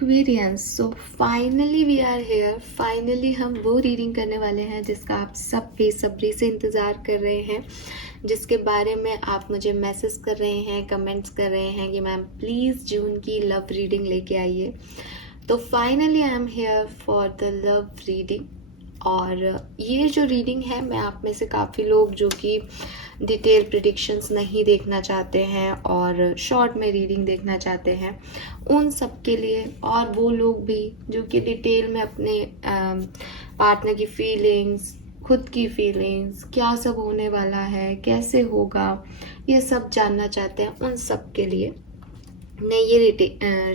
Aquarians. So finally we are here, finally हम वो reading करने वाले हैं जिसका आप सब बेसब्री से इंतज़ार कर रहे हैं, जिसके बारे में आप मुझे मैसेज कर रहे हैं, कमेंट्स कर रहे हैं कि मैम प्लीज़ जून की लव रीडिंग लेके आइए। तो finally I am here for the love reading. और ये जो रीडिंग है, मैं आप में से काफ़ी लोग जो कि डिटेल प्रिडिक्शंस नहीं देखना चाहते हैं और शॉर्ट में रीडिंग देखना चाहते हैं, उन सब के लिए, और वो लोग भी जो कि डिटेल में अपने पार्टनर की फीलिंग्स, खुद की फीलिंग्स, क्या सब होने वाला है, कैसे होगा, ये सब जानना चाहते हैं, उन सब के लिए मैं ये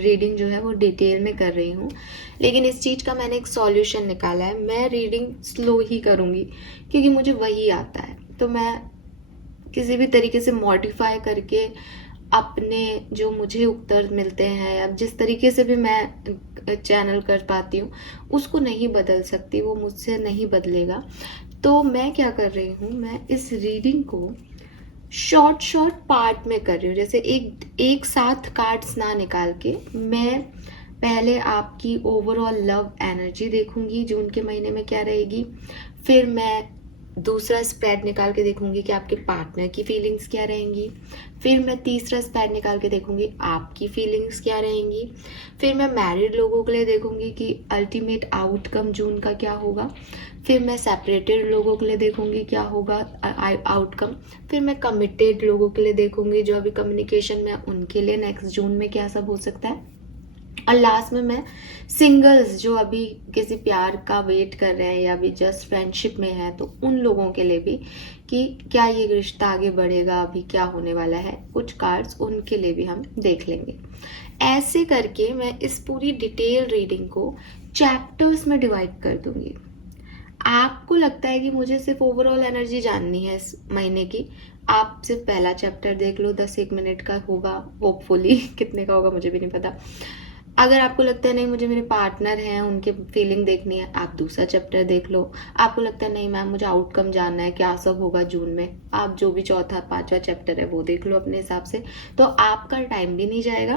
रीडिंग जो है वो डिटेल में कर रही हूँ। लेकिन इस चीज़ का मैंने एक सॉल्यूशन निकाला है। मैं रीडिंग स्लो ही करूँगी क्योंकि मुझे वही आता है, तो मैं किसी भी तरीके से मॉडिफाई करके अपने जो मुझे उत्तर मिलते हैं या जिस तरीके से भी मैं चैनल कर पाती हूँ उसको नहीं बदल सकती, वो मुझसे नहीं बदलेगा। तो मैं क्या कर रही हूँ, मैं इस रीडिंग को शॉर्ट पार्ट में कर रही हूँ। जैसे एक साथ कार्ड्स ना निकाल के मैं पहले आपकी ओवरऑल लव एनर्जी देखूंगी जून के महीने में क्या रहेगी, फिर मैं दूसरा स्प्रेड निकाल के देखूंगी कि आपके पार्टनर की फीलिंग्स क्या रहेंगी, फिर मैं तीसरा स्प्रेड निकाल के देखूंगी आपकी फीलिंग्स क्या रहेंगी, फिर मैं मैरिड लोगों के लिए देखूंगी कि अल्टीमेट आउटकम जून का क्या होगा, फिर मैं सेपरेटेड लोगों के लिए देखूंगी क्या होगा आउटकम, फिर मैं कमिटेड लोगों के लिए देखूंगी जो अभी कम्युनिकेशन में, उनके लिए नेक्स्ट जून में क्या सब हो सकता है, और लास्ट में मैं सिंगल्स जो अभी किसी प्यार का वेट कर रहे हैं या अभी जस्ट फ्रेंडशिप में है, तो उन लोगों के लिए भी कि क्या ये रिश्ता आगे बढ़ेगा, अभी क्या होने वाला है, कुछ कार्ड्स उनके लिए भी हम देख लेंगे। ऐसे करके मैं इस पूरी डिटेल रीडिंग को चैप्टर्स में डिवाइड कर दूंगी। आपको लगता है कि मुझे सिर्फ ओवरऑल एनर्जी जाननी है इस महीने की, आप सिर्फ पहला चैप्टर देख लो, 10-1 मिनट का होगा होपफुली, कितने का होगा मुझे भी नहीं पता। अगर आपको लगता है नहीं मुझे मेरे पार्टनर हैं उनके फीलिंग देखनी है, आप दूसरा चैप्टर देख लो। आपको लगता है नहीं मैम मुझे आउटकम जानना है, क्या सब होगा जून में, आप जो भी चौथा पांचवा चैप्टर है वो देख लो अपने हिसाब से। तो आपका टाइम भी नहीं जाएगा,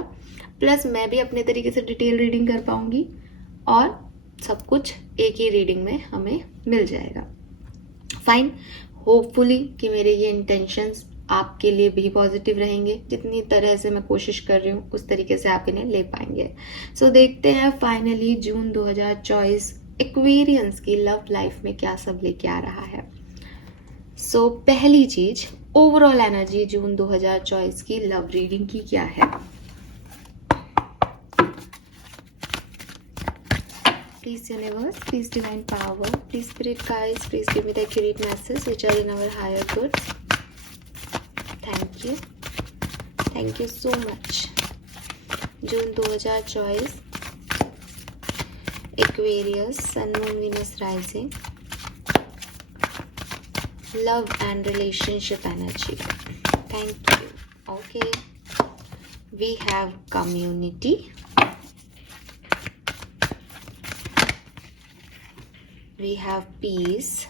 प्लस मैं भी अपने तरीके से डिटेल रीडिंग कर पाऊंगी और सब कुछ एक ही रीडिंग में हमें मिल जाएगा। फाइन, होपफुली कि मेरे ये इंटेंशंस आपके लिए भी पॉजिटिव रहेंगे। जितनी तरह से मैं कोशिश कर रही हूँ उस तरीके से आप इन्हें ले पाएंगे। सो देखते हैं फाइनली जून 2024 एक्वेरियंस की लव लाइफ में क्या सब लेके आ रहा है। सो पहली चीज, ओवरऑल एनर्जी जून 2024 की लव रीडिंग की क्या है। Please universe, please divine power, please spirit guides, please give me the accurate message which are in our higher goods. Thank you so much. June 2024 Aquarius, Sun, Moon, Venus rising, love and relationship energy. Thank you. Okay, we have community. We have peace.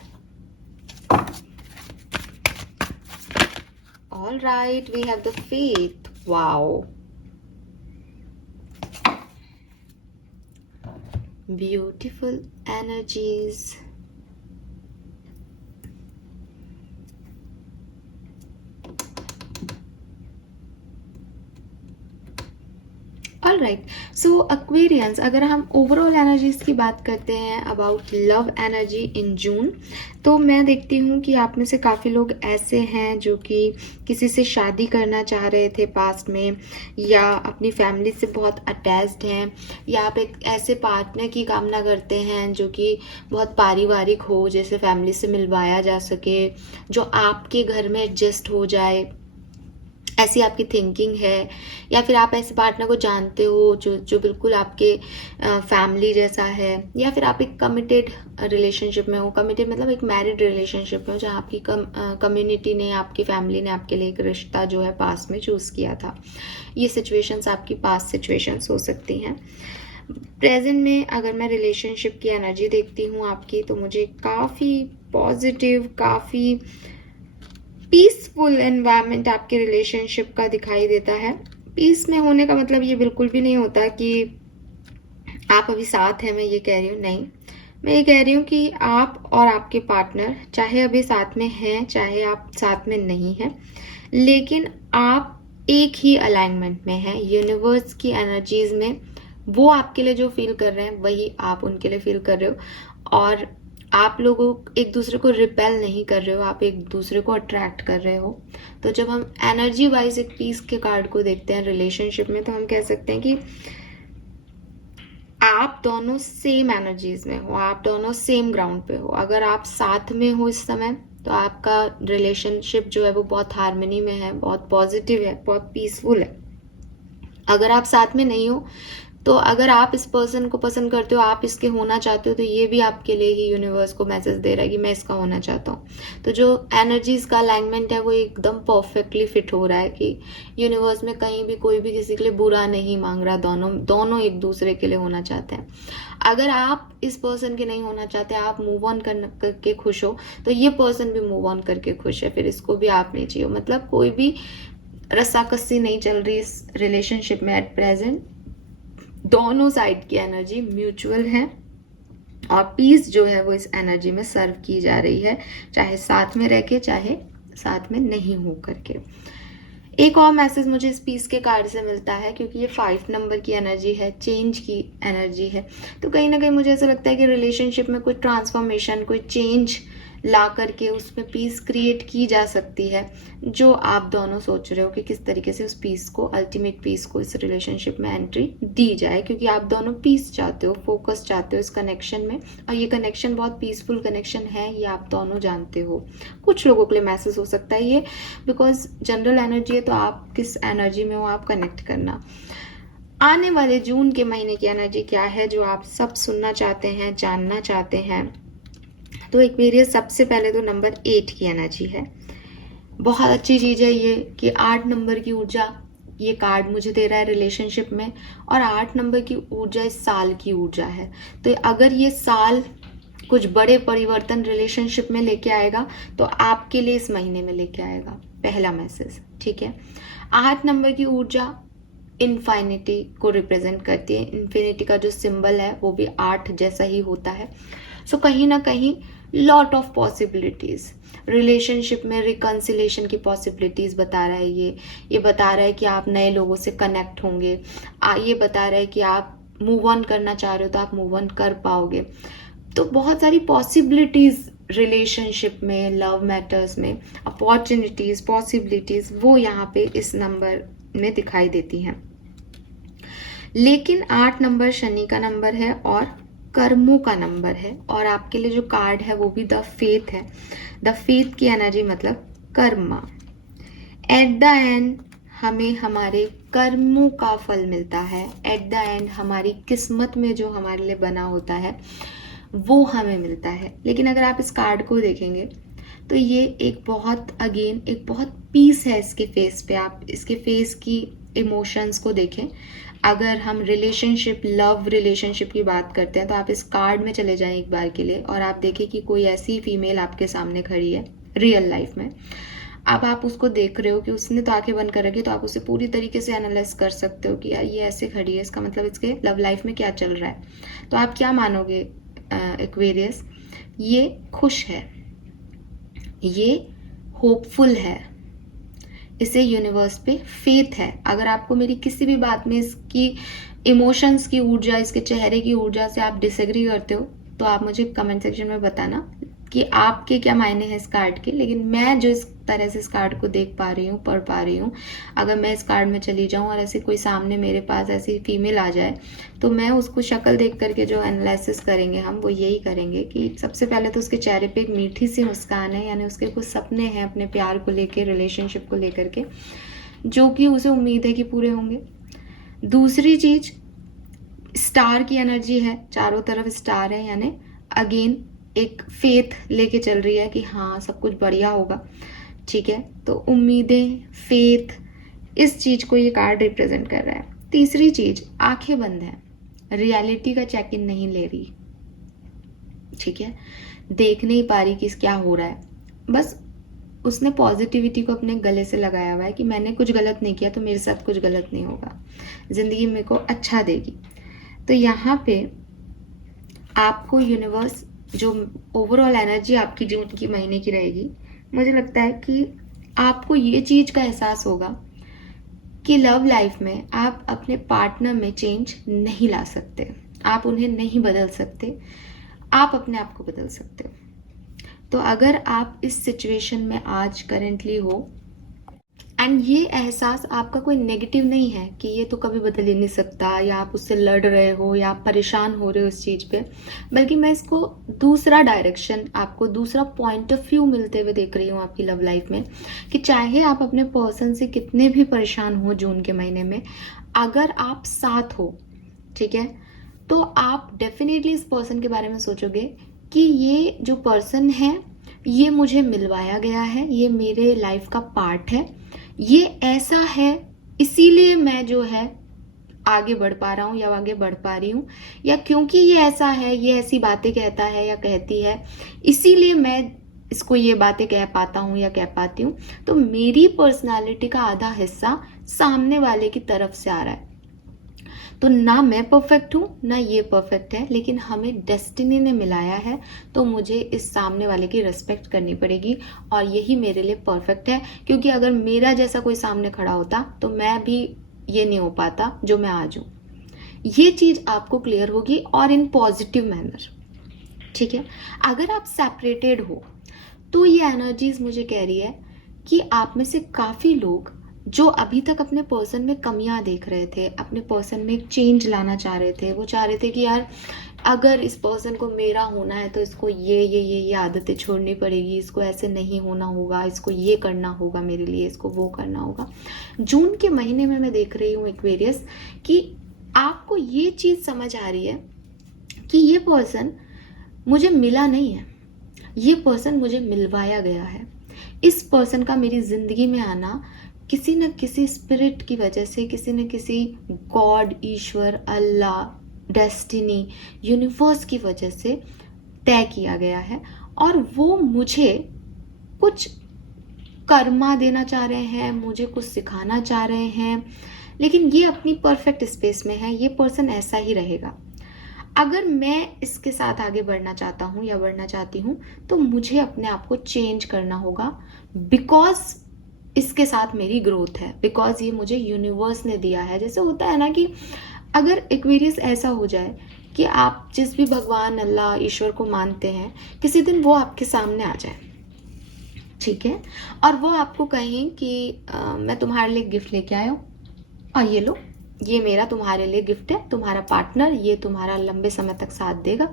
All right, we have the faith. Wow. Beautiful energies. All right, so Aquarians, अगर हम overall energies की बात करते हैं about love energy in June, तो मैं देखती हूँ कि आप में से काफ़ी लोग ऐसे हैं जो कि किसी से शादी करना चाह रहे थे पास्ट में, या अपनी फैमिली से बहुत अटैच्ड हैं, या आप एक ऐसे पार्टनर की कामना करते हैं जो कि बहुत पारिवारिक हो, जैसे फैमिली से मिलवाया जा सके, जो आपके घर में एडजस्ट हो जाए, ऐसी आपकी थिंकिंग है। या फिर आप ऐसे पार्टनर को जानते हो जो बिल्कुल आपके फैमिली जैसा है, या फिर आप एक कमिटेड रिलेशनशिप में हो। कमिटेड मतलब एक मैरिड रिलेशनशिप में हो जहाँ आपकी कम्युनिटी ने, आपकी फैमिली ने आपके लिए एक रिश्ता जो है पास में चूज़ किया था। ये सिचुएशंस आपकी पास सिचुएशंस हो सकती हैं। प्रेजेंट में अगर मैं रिलेशनशिप की एनर्जी देखती हूँ आपकी, तो मुझे काफ़ी पॉजिटिव, काफ़ी पीसफुल एनवायरनमेंट आपके रिलेशनशिप का दिखाई देता है। पीस में होने का मतलब ये बिल्कुल भी नहीं होता कि आप अभी साथ हैं, मैं ये कह रही हूँ नहीं, मैं ये कह रही हूँ कि आप और आपके पार्टनर चाहे अभी साथ में हैं चाहे आप साथ में नहीं हैं, लेकिन आप एक ही अलाइनमेंट में हैं यूनिवर्स की एनर्जीज में। वो आपके लिए जो फील कर रहे हैं वही आप उनके लिए फील कर रहे हो, और आप लोगों एक दूसरे को रिपेल नहीं कर रहे हो, आप एक दूसरे को अट्रैक्ट कर रहे हो। तो जब हम एनर्जी वाइज एक पीस के कार्ड को देखते हैं रिलेशनशिप में, तो हम कह सकते हैं कि आप दोनों सेम एनर्जीज में हो, आप दोनों सेम ग्राउंड पे हो। अगर आप साथ में हो इस समय तो आपका रिलेशनशिप जो है वो बहुत हार्मनी में है, बहुत पॉजिटिव है, बहुत पीसफुल है। अगर आप साथ में नहीं हो, तो अगर आप इस पर्सन को पसंद करते हो, आप इसके होना चाहते हो, तो ये भी आपके लिए ही यूनिवर्स को मैसेज दे रहा है कि मैं इसका होना चाहता हूँ। तो जो एनर्जीज का अलाइनमेंट है वो एकदम परफेक्टली फिट हो रहा है कि यूनिवर्स में कहीं भी कोई भी किसी के लिए बुरा नहीं मांग रहा, दोनों एक दूसरे के लिए होना चाहते हैं। अगर आप इस पर्सन के नहीं होना चाहते, आप मूव ऑन करके खुश हो, तो ये पर्सन भी मूव ऑन करके खुश है, फिर इसको भी आप नहीं चाहिए। मतलब कोई भी रस्साकस्सी नहीं चल रही इस रिलेशनशिप में एट प्रेजेंट। दोनों साइड की एनर्जी म्यूचुअल है और पीस जो है वो इस एनर्जी में सर्व की जा रही है, चाहे साथ में रह के चाहे साथ में नहीं हो करके। एक और मैसेज मुझे इस पीस के कार्ड से मिलता है, क्योंकि ये 5 नंबर की एनर्जी है, चेंज की एनर्जी है। तो कहीं ना कहीं मुझे ऐसा लगता है कि रिलेशनशिप में कोई ट्रांसफॉर्मेशन, कोई चेंज ला करके उसमें पीस क्रिएट की जा सकती है, जो आप दोनों सोच रहे हो कि किस तरीके से उस पीस को, अल्टीमेट पीस को इस रिलेशनशिप में एंट्री दी जाए, क्योंकि आप दोनों पीस चाहते हो, फोकस चाहते हो इस कनेक्शन में, और ये कनेक्शन बहुत पीसफुल कनेक्शन है, ये आप दोनों जानते हो। कुछ लोगों के लिए मैसेज हो सकता है ये, बिकॉज जनरल एनर्जी है, तो आप किस एनर्जी में हो आप कनेक्ट करना। आने वाले जून के महीने की एनर्जी क्या है जो आप सब सुनना चाहते हैं, जानना चाहते हैं। तो एक्वेरियस, सबसे पहले तो नंबर 8 की एनर्जी है। बहुत अच्छी चीज़ है ये कि 8 नंबर की ऊर्जा ये कार्ड मुझे दे रहा है रिलेशनशिप में, और 8 नंबर की ऊर्जा इस साल की ऊर्जा है। तो अगर ये साल कुछ बड़े परिवर्तन रिलेशनशिप में लेके आएगा, तो आपके लिए इस महीने में लेके आएगा, पहला मैसेज, ठीक है। 8 नंबर की ऊर्जा इन्फिनिटी को रिप्रेजेंट करती है। इन्फिनिटी का जो सिंबल है वो भी 8 जैसा ही होता है। सो कहीं ना कहीं लॉट ऑफ पॉसिबिलिटीज रिलेशनशिप में, रिकन्सिलेशन की पॉसिबिलिटीज बता रहा है ये बता रहा है कि आप नए लोगों से कनेक्ट होंगे, ये बता रहा है कि आप मूव ऑन करना चाह रहे हो तो आप मूव ऑन कर पाओगे। तो बहुत सारी पॉसिबिलिटीज रिलेशनशिप में, लव मैटर्स में, अपॉर्चुनिटीज, पॉसिबिलिटीज वो यहाँ पे इस नंबर में दिखाई देती हैं। लेकिन 8 नंबर शनि का नंबर है और कर्मों का नंबर है, और आपके लिए जो कार्ड है वो भी द फेथ है। द फेथ की एनर्जी मतलब कर्मा। एट द एंड हमें हमारे कर्मों का फल मिलता है। एट द एंड हमारी किस्मत में जो हमारे लिए बना होता है वो हमें मिलता है। लेकिन अगर आप इस कार्ड को देखेंगे तो ये एक बहुत पीस है इसके फेस पे। आप इसके फेस की इमोशंस को देखें। अगर हम रिलेशनशिप, लव रिलेशनशिप की बात करते हैं, तो आप इस कार्ड में चले जाएं एक बार के लिए और आप देखें कि कोई ऐसी फीमेल आपके सामने खड़ी है रियल लाइफ में। अब आप उसको देख रहे हो कि उसने तो आंखें बंद कर रखी, तो आप उसे पूरी तरीके से एनालाइज कर सकते हो कि यार ये ऐसे खड़ी है, इसका मतलब इसके लव लाइफ में क्या चल रहा है। तो आप क्या मानोगे एक्वेरियस? ये खुश है, ये होपफुल है, इसे यूनिवर्स पे फेथ है। अगर आपको मेरी किसी भी बात में इसकी इमोशंस की ऊर्जा, इसके चेहरे की ऊर्जा से आप डिसएग्री करते हो, तो आप मुझे कमेंट सेक्शन में बताना कि आपके क्या मायने हैं इस कार्ड के। लेकिन मैं जो इस तरह से इस कार्ड को देख पा रही हूँ, पढ़ पा रही हूँ, अगर मैं इस कार्ड में चली जाऊँ और ऐसे कोई सामने मेरे पास ऐसी फीमेल आ जाए, तो मैं उसको शक्ल देख करके जो एनालिसिस करेंगे हम, वो यही करेंगे कि सबसे पहले तो उसके चेहरे पे एक मीठी सी मुस्कान है, यानी उसके कुछ सपने हैं अपने प्यार को लेके, रिलेशनशिप को लेकर के, जो कि उसे उम्मीद है कि पूरे होंगे। दूसरी चीज, स्टार की एनर्जी है, चारों तरफ स्टार है, यानी अगेन एक फेथ लेके चल रही है कि हाँ सब कुछ बढ़िया होगा, ठीक है। तो उम्मीदें, फेथ, इस चीज को ये कार्ड रिप्रेजेंट कर रहा है। तीसरी चीज, आंखें बंद है, रियलिटी का चेक इन नहीं ले रही, ठीक है, देख नहीं पा रही कि क्या हो रहा है। बस उसने पॉजिटिविटी को अपने गले से लगाया हुआ है कि मैंने कुछ गलत नहीं किया तो मेरे साथ कुछ गलत नहीं होगा, जिंदगी मेरे को अच्छा देगी। तो यहाँ पे आपको यूनिवर्स जो ओवरऑल एनर्जी आपकी जून की महीने की रहेगी, मुझे लगता है कि आपको ये चीज का एहसास होगा कि लव लाइफ में आप अपने पार्टनर में चेंज नहीं ला सकते, आप उन्हें नहीं बदल सकते, आप अपने आप को बदल सकते हो। तो अगर आप इस सिचुएशन में आज करेंटली हो एंड ये एहसास आपका कोई नेगेटिव नहीं है कि ये तो कभी बदल ही नहीं सकता, या आप उससे लड़ रहे हो या आप परेशान हो रहे हो उस चीज़ पे, बल्कि मैं इसको दूसरा डायरेक्शन, आपको दूसरा पॉइंट ऑफ व्यू मिलते हुए देख रही हूँ आपकी लव लाइफ में, कि चाहे आप अपने पर्सन से कितने भी परेशान हो जून के महीने में, अगर आप साथ हो, ठीक है, तो आप डेफिनेटली इस पर्सन के बारे में सोचोगे कि ये जो पर्सन है ये मुझे मिलवाया गया है, ये मेरे लाइफ का पार्ट है, ये ऐसा है इसीलिए मैं जो है आगे बढ़ पा रहा हूँ या आगे बढ़ पा रही हूँ, या क्योंकि ये ऐसा है, ये ऐसी बातें कहता है या कहती है, इसीलिए मैं इसको ये बातें कह पाता हूँ या कह पाती हूँ। तो मेरी पर्सनालिटी का आधा हिस्सा सामने वाले की तरफ से आ रहा है। तो ना मैं परफेक्ट हूँ ना ये परफेक्ट है, लेकिन हमें डेस्टिनी ने मिलाया है, तो मुझे इस सामने वाले की रिस्पेक्ट करनी पड़ेगी और यही मेरे लिए परफेक्ट है। क्योंकि अगर मेरा जैसा कोई सामने खड़ा होता तो मैं भी ये नहीं हो पाता जो मैं आज हूँ। ये चीज आपको क्लियर होगी और इन पॉजिटिव मैनर, ठीक है। अगर आप सेपरेटेड हो तो ये एनर्जीज मुझे कह रही है कि आप में से काफी लोग जो अभी तक अपने पर्सन में कमियां देख रहे थे, अपने पर्सन में एक चेंज लाना चाह रहे थे, वो चाह रहे थे कि यार अगर इस पर्सन को मेरा होना है तो इसको ये आदतें छोड़नी पड़ेगी, इसको ऐसे नहीं होना होगा, इसको ये करना होगा मेरे लिए, इसको वो करना होगा। जून के महीने में मैं देख रही हूँ एक्वेरियस कि आपको ये चीज समझ आ रही है कि ये पर्सन मुझे मिला नहीं है, ये पर्सन मुझे मिलवाया गया है। इस पर्सन का मेरी जिंदगी में आना किसी न किसी स्पिरिट की वजह से, किसी न किसी गॉड, ईश्वर, अल्लाह, डेस्टिनी, यूनिवर्स की वजह से तय किया गया है, और वो मुझे कुछ कर्मा देना चाह रहे हैं, मुझे कुछ सिखाना चाह रहे हैं, लेकिन ये अपनी परफेक्ट स्पेस में है, ये पर्सन ऐसा ही रहेगा। अगर मैं इसके साथ आगे बढ़ना चाहता हूँ या बढ़ना चाहती हूँ तो मुझे अपने आप को चेंज करना होगा, बिकॉज इसके साथ मेरी ग्रोथ है, बिकॉज ये मुझे यूनिवर्स ने दिया है। जैसे होता है ना कि अगर एक्वेरियस ऐसा हो जाए कि आप जिस भी भगवान, अल्लाह, ईश्वर को मानते हैं, किसी दिन वो आपके सामने आ जाए, ठीक है, और वो आपको कहें कि मैं तुम्हारे लिए गिफ्ट लेके आया हूँ और ये लो, ये मेरा तुम्हारे लिए गिफ्ट है, तुम्हारा पार्टनर, ये तुम्हारा लंबे समय तक साथ देगा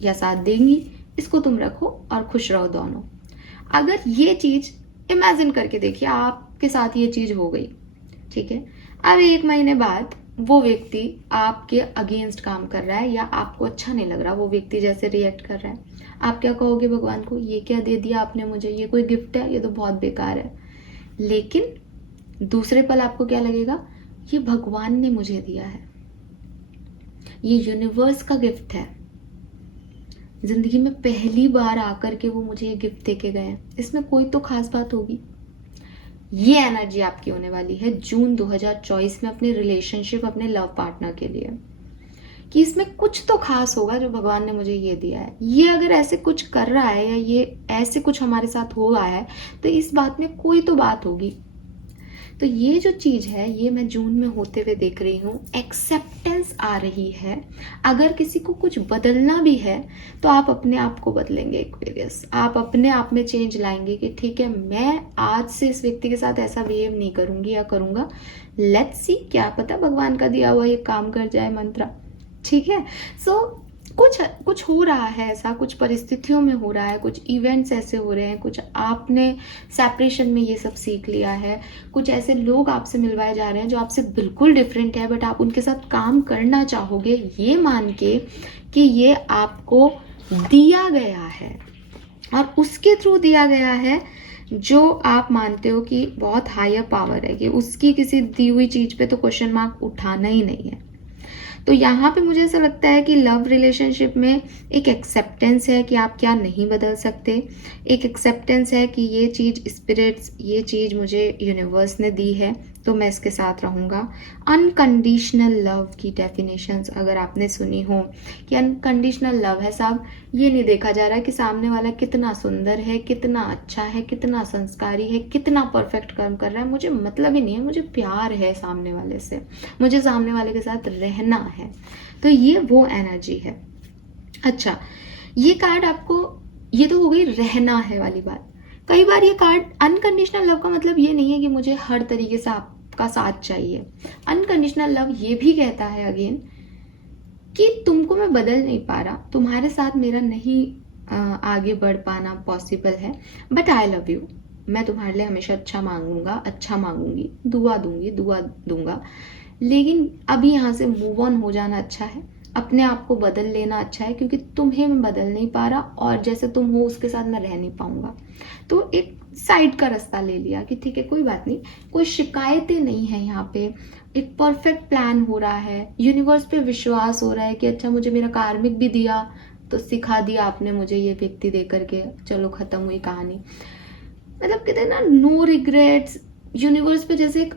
या साथ देंगी, इसको तुम रखो और खुश रहो दोनों। अगर ये चीज इमेजिन करके देखिए आपके साथ ये चीज हो गई, ठीक है, अब 1 महीने बाद वो व्यक्ति आपके अगेंस्ट काम कर रहा है या आपको अच्छा नहीं लग रहा वो व्यक्ति जैसे रिएक्ट कर रहा है, आप क्या कहोगे भगवान को, ये क्या दे दिया आपने मुझे, ये कोई गिफ्ट है, ये तो बहुत बेकार है। लेकिन दूसरे पल आपको क्या लगेगा, ये भगवान ने मुझे दिया है, ये यूनिवर्स का गिफ्ट है, जिंदगी में पहली बार आकर के वो मुझे ये गिफ्ट देके गए हैं, इसमें कोई तो खास बात होगी। ये एनर्जी आपकी होने वाली है जून 2024 में अपने रिलेशनशिप, अपने लव पार्टनर के लिए, कि इसमें कुछ तो खास होगा जो भगवान ने मुझे ये दिया है। ये अगर ऐसे कुछ कर रहा है या ये ऐसे कुछ हमारे साथ हो रहा है तो इस बात में कोई तो बात होगी। तो ये जो चीज है ये मैं जून में होते हुए देख रही हूँ, एक्सेप्टेंस आ रही है। अगर किसी को कुछ बदलना भी है तो आप अपने आप को बदलेंगे एक्वेरियस, आप अपने आप में चेंज लाएंगे कि ठीक है मैं आज से इस व्यक्ति के साथ ऐसा बिहेव नहीं करूंगी या करूंगा, लेट्स सी, क्या पता भगवान का दिया हुआ ये काम कर जाए मंत्र, ठीक है। सो कुछ हो रहा है ऐसा, कुछ परिस्थितियों में हो रहा है, कुछ इवेंट्स ऐसे हो रहे हैं, कुछ आपने सेपरेशन में ये सब सीख लिया है, कुछ ऐसे लोग आपसे मिलवाए जा रहे हैं जो आपसे बिल्कुल डिफरेंट है, बट आप उनके साथ काम करना चाहोगे ये मान के कि ये आपको दिया गया है और उसके थ्रू दिया गया है जो आप मानते हो कि बहुत हायर पावर है, कि उसकी किसी दी हुई चीज पे तो क्वेश्चन मार्क उठाना ही नहीं है। तो यहाँ पे मुझे ऐसा लगता है कि लव रिलेशनशिप में एक एक्सेप्टेंस है कि आप क्या नहीं बदल सकते, एक एक्सेप्टेंस है कि ये चीज़ स्पिरिट्स, ये चीज़ मुझे यूनिवर्स ने दी है, तो मैं इसके साथ रहूँगा। अनकंडीशनल लव की डेफिनेशंस अगर आपने सुनी हो कि अनकंडीशनल लव है साहब, ये नहीं देखा जा रहा कि सामने वाला कितना सुंदर है, कितना अच्छा है, कितना संस्कारी है, कितना परफेक्ट काम कर रहा है, मुझे मतलब ही नहीं है, मुझे प्यार है सामने वाले से, मुझे सामने वाले के साथ रहना है। तो ये वो एनर्जी है। अच्छा, ये कार्ड आपको, ये तो हो गई रहना है वाली बात। कई बार ये कार्ड, अनकंडीशनल लव का मतलब ये नहीं है कि मुझे हर तरीके से आपका साथ चाहिए। अनकंडीशनल लव ये भी कहता है अगेन कि तुमको मैं बदल नहीं पा रहा, तुम्हारे साथ मेरा नहीं आगे बढ़ पाना पॉसिबल है, बट आई लव यू। मैं तुम्हारे लिए हमेशा अच्छा मांगूंगा, अच्छा मांगूंगी, दुआ दूंगी, दुआ दूंगा, लेकिन अभी यहाँ से मूव ऑन हो जाना अच्छा है, अपने आप को बदल लेना अच्छा है, क्योंकि तुम्हें मैं बदल नहीं पा रहा और जैसे तुम हो उसके साथ मैं रह नहीं पाऊंगा। तो एक साइड का रास्ता ले लिया कि ठीक है कोई बात नहीं, कोई शिकायतें नहीं है यहाँ पे, एक परफेक्ट प्लान हो रहा है, यूनिवर्स पे विश्वास हो रहा है कि अच्छा मुझे मेरा कार्मिक भी दिया, तो सिखा दिया आपने मुझे ये व्यक्ति दे करके, चलो खत्म हुई कहानी। मतलब कहते हैं ना, नो रिग्रेट्स। यूनिवर्स पे जैसे एक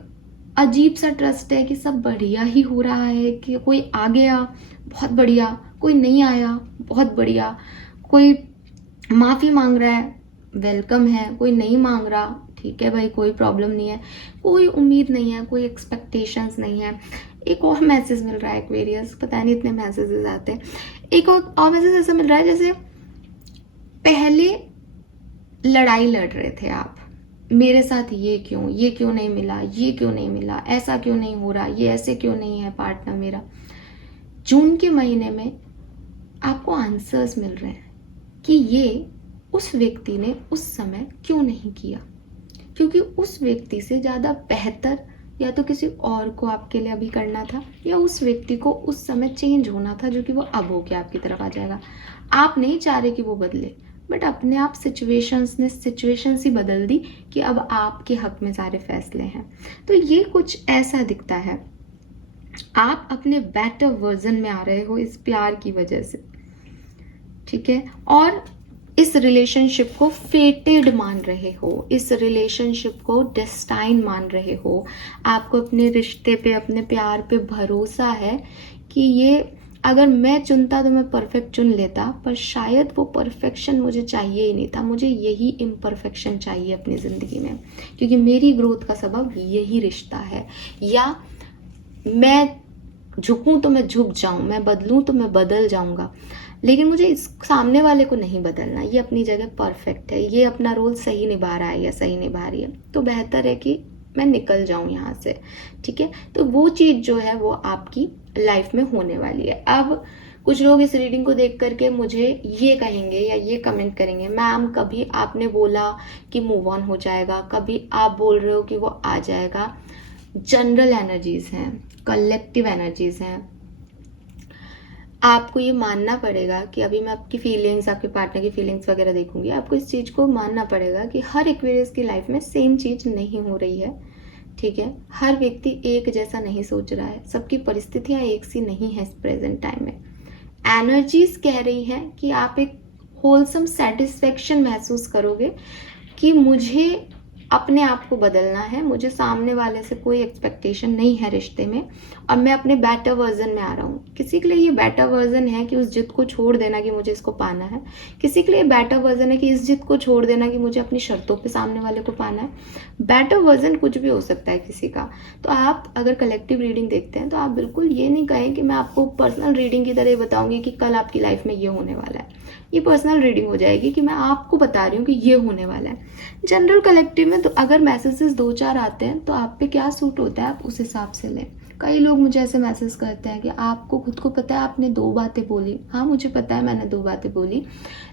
अजीब सा ट्रस्ट है कि सब बढ़िया ही हो रहा है, कि कोई आ गया बहुत बढ़िया, कोई नहीं आया बहुत बढ़िया, कोई माफ़ी मांग रहा है वेलकम है, कोई नहीं मांग रहा ठीक है भाई, कोई प्रॉब्लम नहीं है, कोई उम्मीद नहीं है, कोई एक्सपेक्टेशंस नहीं है। एक और मैसेज मिल रहा है एक्वेरियस, पता नहीं इतने मैसेजेस आते हैं। एक और मैसेज ऐसा मिल रहा है जैसे पहले लड़ाई लड़ रहे थे आप, मेरे साथ ये क्यों नहीं मिला, ये क्यों नहीं मिला, ऐसा क्यों नहीं हो रहा, ये ऐसे क्यों नहीं है पार्टनर मेरा। जून के महीने में आपको आंसर्स मिल रहे हैं कि ये उस व्यक्ति ने उस समय क्यों नहीं किया, क्योंकि उस व्यक्ति से ज़्यादा बेहतर या तो किसी और को आपके लिए अभी करना था, या उस व्यक्ति को उस समय चेंज होना था, जो कि वो अब होके आपकी तरफ आ जाएगा। आप नहीं चाह रहे कि वो बदले, बट अपने आप सिचुएशंस ने सिचुएशंस ही बदल दी कि अब आपके हक में सारे फैसले हैं। तो ये कुछ ऐसा दिखता है, आप अपने बेटर वर्जन में आ रहे हो इस प्यार की वजह से, ठीक है। और इस रिलेशनशिप को फेटेड मान रहे हो, इस रिलेशनशिप को डेस्टाइन मान रहे हो। आपको अपने रिश्ते पे, अपने प्यार पे भरोसा है कि ये अगर मैं चुनता तो मैं परफेक्ट चुन लेता, पर शायद वो परफेक्शन मुझे चाहिए ही नहीं था, मुझे यही इम्परफेक्शन चाहिए अपनी ज़िंदगी में, क्योंकि मेरी ग्रोथ का सबब यही रिश्ता है। या मैं झुकूं तो मैं झुक जाऊं, मैं बदलूं तो मैं बदल जाऊंगा, लेकिन मुझे इस सामने वाले को नहीं बदलना। ये अपनी जगह परफेक्ट है, ये अपना रोल सही निभा रहा है या सही निभा रही है, तो बेहतर है कि मैं निकल जाऊं यहाँ से, ठीक है। तो वो चीज़ जो है वो आपकी लाइफ में होने वाली है। अब कुछ लोग इस रीडिंग को देख करके मुझे ये कहेंगे या ये कमेंट करेंगे, मैम कभी आपने बोला कि मूव ऑन हो जाएगा, कभी आप बोल रहे हो कि वो आ जाएगा। जनरल एनर्जीज हैं, कलेक्टिव एनर्जीज हैं। आपको ये मानना पड़ेगा कि अभी मैं आपकी फीलिंग्स, आपके पार्टनर की फीलिंग्स वगैरह देखूंगी, आपको इस चीज़ को मानना पड़ेगा कि हर एक्वेरियस की लाइफ में सेम चीज़ नहीं हो रही है, ठीक है। हर व्यक्ति एक जैसा नहीं सोच रहा है, सबकी परिस्थितियाँ एक सी नहीं है इस प्रेजेंट टाइम में। एनर्जीज कह रही हैं कि आप एक होलसम सेटिस्फेक्शन महसूस करोगे कि मुझे अपने आप को बदलना है, मुझे सामने वाले से कोई एक्सपेक्टेशन नहीं है रिश्ते में, और मैं अपने बेटर वर्जन में आ रहा हूँ। किसी के लिए ये बेटर वर्जन है कि उस जिद को छोड़ देना कि मुझे इसको पाना है, किसी के लिए बेटर वर्जन है कि इस जिद को छोड़ देना कि मुझे अपनी शर्तों पे सामने वाले को पाना है। बेटर वर्जन कुछ भी हो सकता है किसी का। तो आप अगर कलेक्टिव रीडिंग देखते हैं तो आप बिल्कुल ये नहीं कहें कि मैं आपको पर्सनल रीडिंग की तरह बताऊंगी कि कल आपकी लाइफ में ये होने वाला है। ये पर्सनल रीडिंग हो जाएगी कि मैं आपको बता रही हूँ कि ये होने वाला है। जनरल कलेक्टिव में तो अगर मैसेजेस 2-4 आते हैं तो आप पे क्या सूट होता है आप उस हिसाब से लें। कई लोग मुझे ऐसे मैसेज करते हैं कि आपको खुद को पता है आपने 2 बातें बोली। हाँ, मुझे पता है मैंने 2 बातें बोली,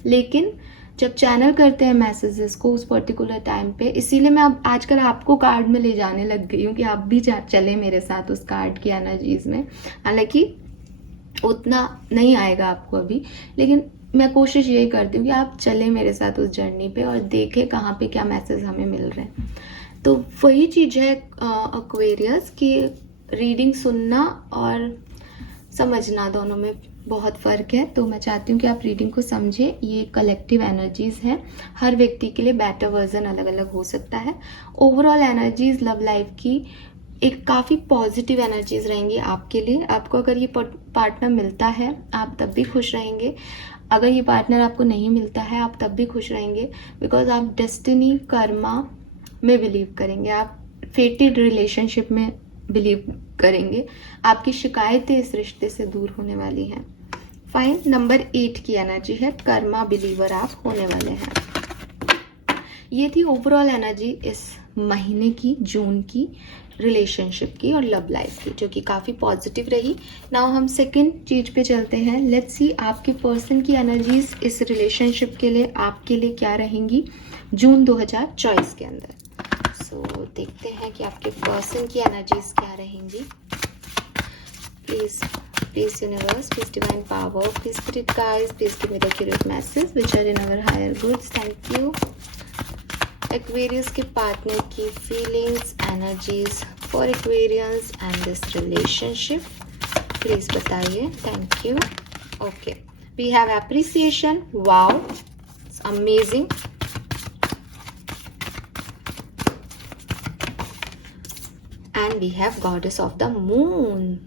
लेकिन जब चैनल करते हैं मैसेजेस को उस पर्टिकुलर टाइम पे, इसीलिए मैं अब आजकल आपको कार्ड में ले जाने लग गई हूँ कि आप भी चले मेरे साथ उस कार्ड की एनर्जीज में। हालांकि उतना नहीं आएगा आपको अभी, लेकिन मैं कोशिश यही करती हूँ कि आप चले मेरे साथ उस जर्नी पे और देखें कहाँ पे क्या मैसेज हमें मिल रहे हैं। तो वही चीज़ है एक्वेरियस की रीडिंग सुनना और समझना दोनों में बहुत फ़र्क है। तो मैं चाहती हूँ कि आप रीडिंग को समझें। ये कलेक्टिव एनर्जीज़ हैं, हर व्यक्ति के लिए बेटर वर्जन अलग अलग हो सकता है। ओवरऑल एनर्जीज लव लाइफ की एक काफ़ी पॉजिटिव एनर्जीज रहेंगी आपके लिए। आपको अगर ये पार्टनर मिलता है आप तब भी खुश रहेंगे, अगर ये पार्टनर आपको नहीं मिलता है आप तब भी खुश रहेंगे, बिकॉज आप डेस्टिनी कर्मा में बिलीव करेंगे, आप फेटेड रिलेशनशिप में बिलीव करेंगे, आपकी शिकायतें इस रिश्ते से दूर होने वाली हैं। फाइन, नंबर 8 की एनर्जी है, कर्मा बिलीवर आप होने वाले हैं। ये थी ओवरऑल एनर्जी इस महीने की, जून की रिलेशनशिप की और लव लाइफ की, जो कि काफ़ी पॉजिटिव रही। नाउ हम सेकंड चीज पे चलते हैं। लेट्स सी आपके पर्सन की एनर्जीज इस रिलेशनशिप के लिए आपके लिए क्या रहेंगी जून 2024 के अंदर। सो देखते हैं कि आपके पर्सन की एनर्जीज क्या रहेंगी। Please universe, please divine power, please spirit guides, please give me the accurate message which are in our higher goods. Thank you. Aquarius के पार्टनर की feelings, energies for Aquarians and this relationship please बताइए। Thank you. Okay, we have appreciation, wow, it's amazing. And we have goddess of the moon.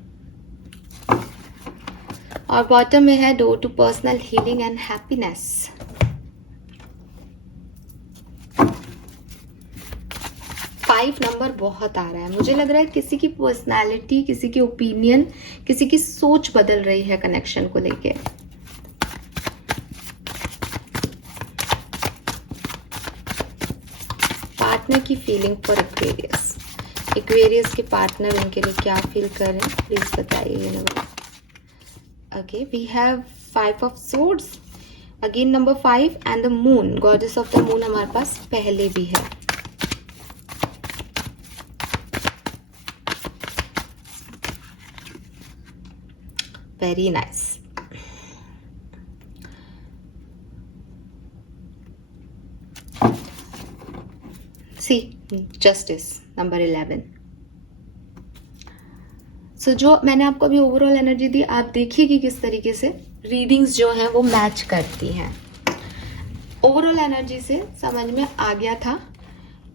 और bottom में है door to personal healing and happiness. Five number बहुत आ रहा है, मुझे लग रहा है किसी की पर्सनालिटी, किसी की ओपिनियन, किसी की सोच बदल रही है कनेक्शन को लेके। पार्टनर की फीलिंग फॉर एक्वेरियस, एक्वेरियस के पार्टनर इनके लिए क्या फील कर रहे हैं प्लीज बताइए universe. Okay, we have 5 of swords, again number 5 and the moon, goddess of the moon हमारे पास पहले भी है। Very nice. See justice number 11। So जो मैंने आपको अभी ओवरऑल एनर्जी दी, आप देखिए कि किस तरीके से रीडिंग्स जो हैं वो मैच करती हैं। ओवरऑल एनर्जी से समझ में आ गया था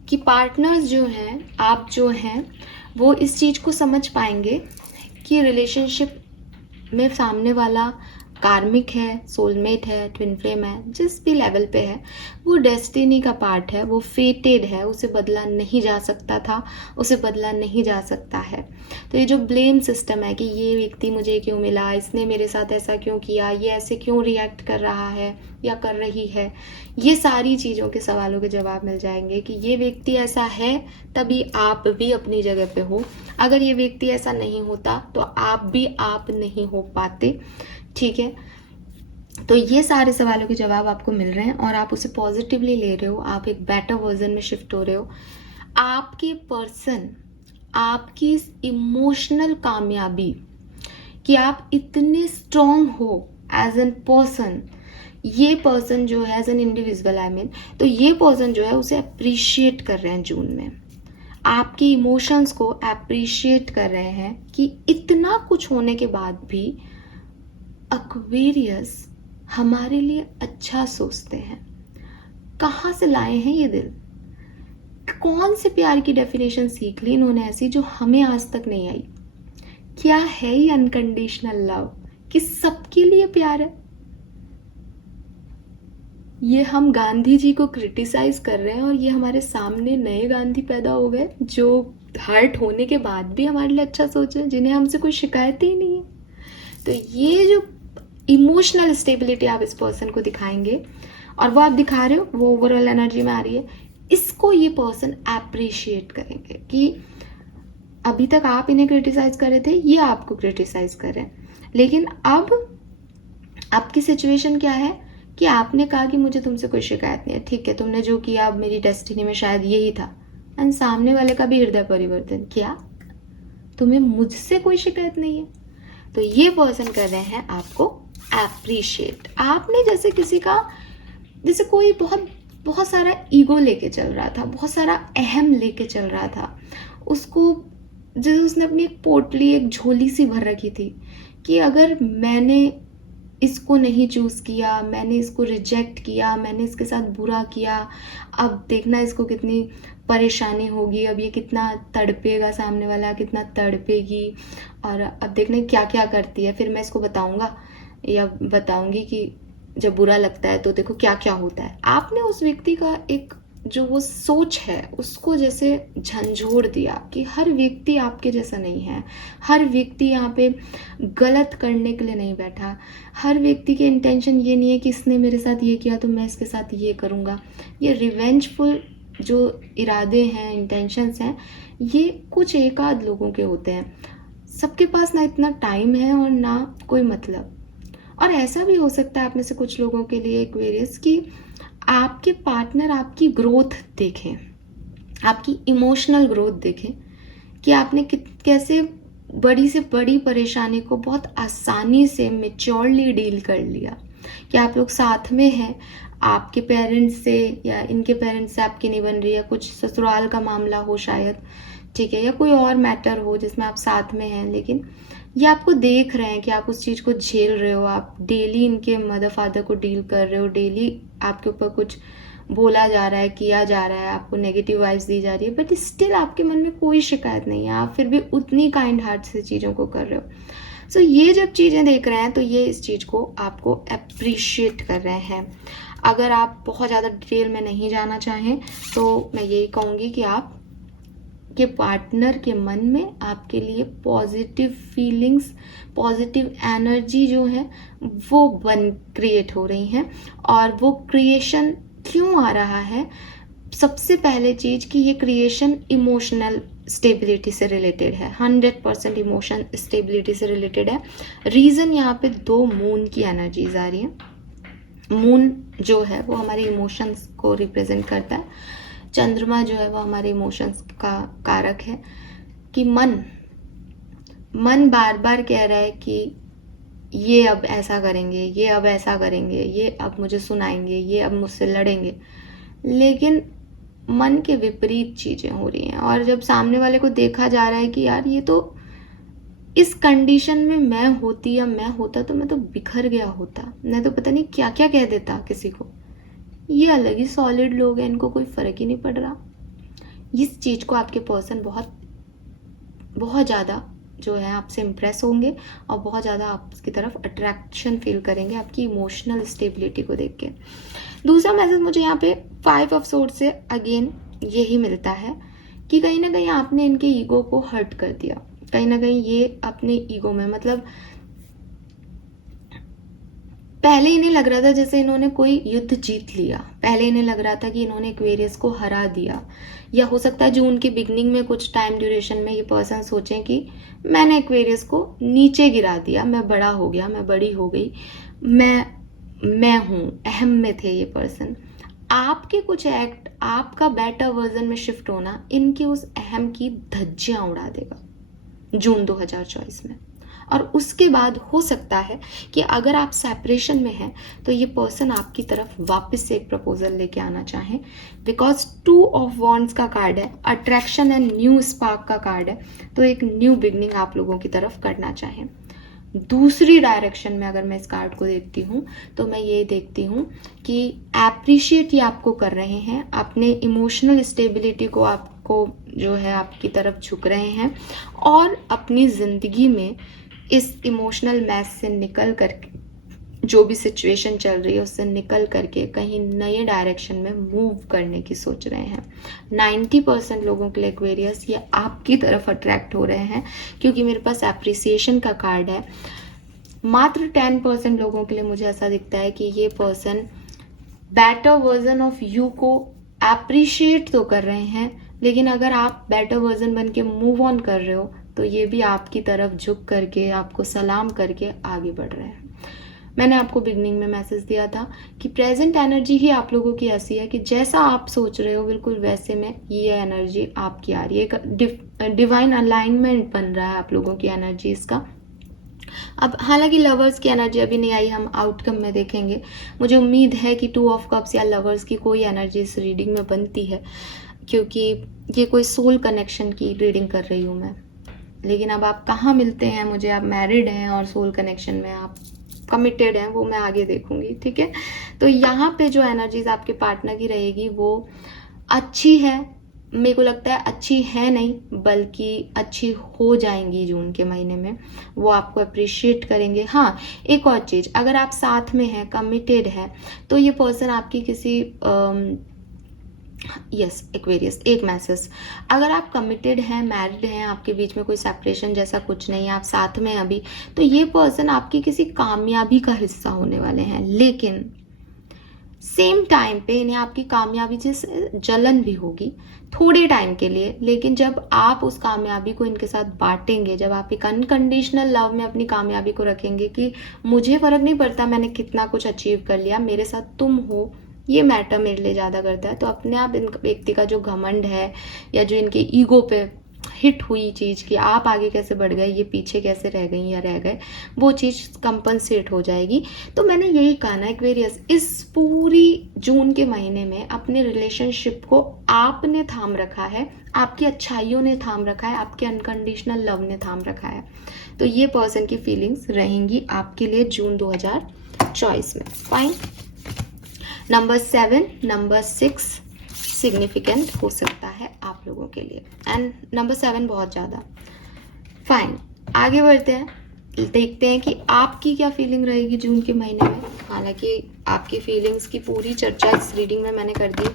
कि पार्टनर्स जो हैं, आप जो हैं, वो इस चीज को समझ पाएंगे कि रिलेशनशिप में सामने वाला कार्मिक है, सोलमेट है, ट्विन फ्लेम है, जिस भी लेवल पे है, वो डेस्टिनी का पार्ट है, वो फेटेड है, उसे बदला नहीं जा सकता था, उसे बदला नहीं जा सकता है। तो ये जो ब्लेम सिस्टम है कि ये व्यक्ति मुझे क्यों मिला, इसने मेरे साथ ऐसा क्यों किया, ये ऐसे क्यों रिएक्ट कर रहा है या कर रही है, ये सारी चीज़ों के सवालों के जवाब मिल जाएंगे कि ये व्यक्ति ऐसा है तभी आप भी अपनी जगह पे हो, अगर ये व्यक्ति ऐसा नहीं होता तो आप भी आप नहीं हो पाते। ठीक है, तो ये सारे सवालों के जवाब आपको मिल रहे हैं और आप उसे पॉजिटिवली ले रहे हो, आप एक बेटर वर्जन में शिफ्ट हो रहे हो। आपके पर्सन, आपकी इमोशनल कामयाबी कि आप इतने स्ट्रॉन्ग हो एज एन पर्सन, ये पर्सन जो है as an individual I mean, तो ये पर्सन जो है उसे अप्रिशिएट कर रहे हैं जून में, आपकी इमोशंस को अप्रिशिएट कर रहे हैं कि इतना कुछ होने के बाद भी एक्वेरियस हमारे लिए अच्छा सोचते हैं। कहाँ से लाए हैं ये दिल, कौन से प्यार की डेफिनेशन सीख ली इन्होंने ऐसी जो हमें आज तक नहीं आई। क्या है ये अनकंडीशनल लव कि सबके लिए प्यार है। ये हम गांधी जी को क्रिटिसाइज कर रहे हैं और ये हमारे सामने नए गांधी पैदा हो गए जो हर्ट होने के बाद भी हमारे लिए अच्छा सोचे, जिन्हें हमसे कोई शिकायत ही नहीं है। तो ये जो इमोशनल स्टेबिलिटी आप इस पर्सन को दिखाएंगे और वो आप दिखा रहे हो, वो ओवरऑल एनर्जी में आ रही है, इसको ये पर्सन अप्रिशिएट करेंगे कि अभी तक आप इन्हें क्रिटिसाइज कर रहे थे, ये आपको क्रिटिसाइज कर रहे हैं, लेकिन अब आपकी सिचुएशन क्या है कि आपने कहा कि मुझे तुमसे कोई शिकायत नहीं है, ठीक है, तुमने जो किया अब मेरी डेस्टिनी में शायद यही था, एंड सामने वाले का भी हृदय परिवर्तन किया, तुम्हें मुझसे कोई शिकायत नहीं है। तो ये पर्सन कर रहे हैं आपको अप्रिशिएट। आपने जैसे किसी का, जैसे कोई बहुत सारा ईगो लेके चल रहा था, बहुत सारा अहम लेके चल रहा था, उसको जैसे उसने अपनी एक पोटली, एक झोली सी भर रखी थी कि अगर मैंने इसको नहीं चूज़ किया, मैंने इसको रिजेक्ट किया, मैंने इसके साथ बुरा किया, अब देखना इसको कितनी परेशानी होगी, अब ये कितना तड़पेगा, सामने वाला कितना तड़पेगी, और अब देखना क्या क्या करती है, फिर मैं इसको बताऊंगा या बताऊंगी कि जब बुरा लगता है तो देखो क्या क्या होता है। आपने उस व्यक्ति का एक जो वो सोच है उसको जैसे झंझोड़ दिया कि हर व्यक्ति आपके जैसा नहीं है, हर व्यक्ति यहाँ पे गलत करने के लिए नहीं बैठा, हर व्यक्ति के इंटेंशन ये नहीं है कि इसने मेरे साथ ये किया तो मैं इसके साथ ये करूँगा। ये रिवेंजफुल जो इरादे हैं, इंटेंशंस हैं, ये कुछ एक आध लोगों के होते हैं। सबके पास ना इतना टाइम है और ना कोई मतलब। और ऐसा भी हो सकता है आप में से कुछ लोगों के लिए एक्वेरियस कि आपके पार्टनर आपकी ग्रोथ देखें, आपकी इमोशनल ग्रोथ देखें कि आपने कैसे बड़ी से बड़ी परेशानी को बहुत आसानी से मेच्योरली डील कर लिया, कि आप लोग साथ में हैं, आपके पेरेंट्स से या इनके पेरेंट्स से आपकी नहीं बन रही है, कुछ ससुराल का मामला हो शायद, ठीक है, या कोई और मैटर हो जिसमें आप साथ में हैं, लेकिन ये आपको देख रहे हैं कि आप उस चीज़ को झेल रहे हो, आप डेली इनके मदर फादर को डील कर रहे हो, डेली आपके ऊपर कुछ बोला जा रहा है, किया जा रहा है, आपको नेगेटिव वाइब्स दी जा रही है, बट स्टिल आपके मन में कोई शिकायत नहीं है, आप फिर भी उतनी काइंड हार्ट से चीज़ों को कर रहे हो। सो ये जब चीज़ें देख रहे हैं तो ये इस चीज़ को आपको अप्रिशिएट कर रहे हैं। अगर आप बहुत ज़्यादा डिटेल में नहीं जाना चाहें तो मैं यही कहूँगी कि आप के पार्टनर के मन में आपके लिए पॉजिटिव फीलिंग्स, पॉजिटिव एनर्जी जो है वो क्रिएट हो रही हैं। और वो क्रिएशन क्यों आ रहा है? सबसे पहले चीज कि ये क्रिएशन इमोशनल स्टेबिलिटी से रिलेटेड है, 100% इमोशन स्टेबिलिटी से रिलेटेड है। रीजन यहाँ पे 2 मून की एनर्जीज आ रही है। मून जो है वो हमारे इमोशंस को रिप्रेजेंट करता है, चंद्रमा जो है वो हमारे इमोशंस का कारक है। कि मन बार बार कह रहा है कि ये अब ऐसा करेंगे, ये अब ऐसा करेंगे, ये अब मुझे सुनाएंगे, ये अब मुझसे लड़ेंगे, लेकिन मन के विपरीत चीजें हो रही हैं। और जब सामने वाले को देखा जा रहा है कि यार ये तो इस कंडीशन में मैं होती या मैं होता तो मैं तो बिखर गया होता, मैं तो पता नहीं क्या क्या कह देता किसी को, ये अलग ही सॉलिड लोग हैं, इनको कोई फर्क ही नहीं पड़ रहा। इस चीज को आपके पर्सन बहुत बहुत ज़्यादा जो है आपसे इम्प्रेस होंगे और बहुत ज़्यादा आपकी तरफ अट्रैक्शन फील करेंगे आपकी इमोशनल स्टेबिलिटी को देख के। दूसरा मैसेज मुझे यहाँ पे 5 ऑफ सोर्ड से अगेन यही मिलता है कि कहीं ना कहीं आपने इनके ईगो को हर्ट कर दिया, कहीं ना कहीं ये अपने ईगो में, मतलब पहले इन्हें लग रहा था जैसे इन्होंने कोई युद्ध जीत लिया, पहले इन्हें लग रहा था कि इन्होंने एक्वेरियस को हरा दिया, या हो सकता है जून के बिगनिंग में कुछ टाइम ड्यूरेशन में ये पर्सन सोचें कि मैंने एक्वेरियस को नीचे गिरा दिया, मैं बड़ा हो गया, मैं बड़ी हो गई, मैं हूँ, अहम में थे ये पर्सन। आपके कुछ एक्ट, आपका बेटर वर्जन में शिफ्ट होना इनके उस अहम की धज्जियां उड़ा देगा जून 2024 में। और उसके बाद हो सकता है कि अगर आप सेपरेशन में हैं तो ये पर्सन आपकी तरफ वापस से एक प्रपोजल लेके आना चाहे, बिकॉज 2 ऑफ वॉन्ड्स का कार्ड है, अट्रैक्शन एंड न्यू स्पार्क का कार्ड है, तो एक न्यू बिगनिंग आप लोगों की तरफ करना चाहें। दूसरी डायरेक्शन में अगर मैं इस कार्ड को देखती हूँ तो मैं ये देखती हूँ कि एप्रिशिएट ये आपको कर रहे हैं, अपने इमोशनल स्टेबिलिटी को आपको जो है आपकी तरफ झुक रहे हैं, और अपनी जिंदगी में इस इमोशनल मैस से निकल करके, जो भी सिचुएशन चल रही है उससे निकल करके कहीं नए डायरेक्शन में मूव करने की सोच रहे हैं। 90% लोगों के लिए एक्वेरियस ये आपकी तरफ अट्रैक्ट हो रहे हैं क्योंकि मेरे पास एप्रिसिएशन का कार्ड है। मात्र 10% लोगों के लिए मुझे ऐसा दिखता है कि ये person better version of you को एप्रिशिएट तो कर रहे हैं, लेकिन अगर आप बेटर वर्जन बन के मूव ऑन कर रहे हो तो ये भी आपकी तरफ झुक करके, आपको सलाम करके आगे बढ़ रहे हैं। मैंने आपको बिगनिंग में मैसेज दिया था कि प्रेजेंट एनर्जी ही आप लोगों की ऐसी है कि जैसा आप सोच रहे हो बिल्कुल वैसे में ये एनर्जी आपकी आ रही है, एक डिवाइन अलाइनमेंट बन रहा है आप लोगों की एनर्जीज का। अब हालांकि लवर्स की एनर्जी अभी नहीं आई, हम आउटकम में देखेंगे। मुझे उम्मीद है कि 2 ऑफ कप्स या लवर्स की कोई एनर्जी इस रीडिंग में बनती है, क्योंकि ये कोई सोल कनेक्शन की रीडिंग कर रही हूँ मैं। लेकिन अब आप कहाँ मिलते हैं मुझे, आप मैरिड हैं और सोल कनेक्शन में आप कमिटेड हैं वो मैं आगे देखूंगी, ठीक है। तो यहाँ पे जो एनर्जीज आपके पार्टनर की रहेगी वो अच्छी है, मेरे को लगता है अच्छी है नहीं बल्कि अच्छी हो जाएंगी जून के महीने में। वो आपको अप्रिशिएट करेंगे। हाँ, एक और चीज़, अगर आप साथ में हैं, कमिटेड है, तो ये पर्सन आपकी किसी यस एक्वेरियस, एक मैसेज, अगर आप कमिटेड हैं, मैरिड हैं, आपके बीच में कोई सेपरेशन जैसा कुछ नहीं है, आप साथ में हैं अभी, तो ये पर्सन आपकी किसी कामयाबी का हिस्सा होने वाले हैं। लेकिन सेम टाइम पे इन्हें आपकी कामयाबी से जलन भी होगी थोड़े टाइम के लिए, लेकिन जब आप उस कामयाबी को इनके साथ बांटेंगे, जब आप एक अनकंडीशनल लव में अपनी कामयाबी को रखेंगे कि मुझे फर्क नहीं पड़ता मैंने कितना कुछ अचीव कर लिया, मेरे साथ तुम हो, ये मैटर मेरे लिए ज़्यादा करता है, तो अपने आप इन व्यक्ति का जो घमंड है या जो इनके ईगो पे हिट हुई चीज़ कि आप आगे कैसे बढ़ गए, ये पीछे कैसे रह गई या रह गए, वो चीज़ कंपनसेट हो जाएगी। तो मैंने यही कहा ना एक्वेरियस, इस पूरी जून के महीने में अपने रिलेशनशिप को आपने थाम रखा है, आपकी अच्छाइयों ने थाम रखा है, आपके अनकंडीशनल लव ने थाम रखा है। तो ये पर्सन की फीलिंग्स रहेंगी आपके लिए जून 2024 में। फाइन। नंबर 7, नंबर 6 सिग्निफिकेंट हो सकता है आप लोगों के लिए, एंड नंबर 7 बहुत ज़्यादा। फाइन, आगे बढ़ते हैं, देखते हैं कि आपकी क्या फीलिंग रहेगी जून के महीने में। हालांकि आपकी फीलिंग्स की पूरी चर्चा इस रीडिंग में मैंने कर दी,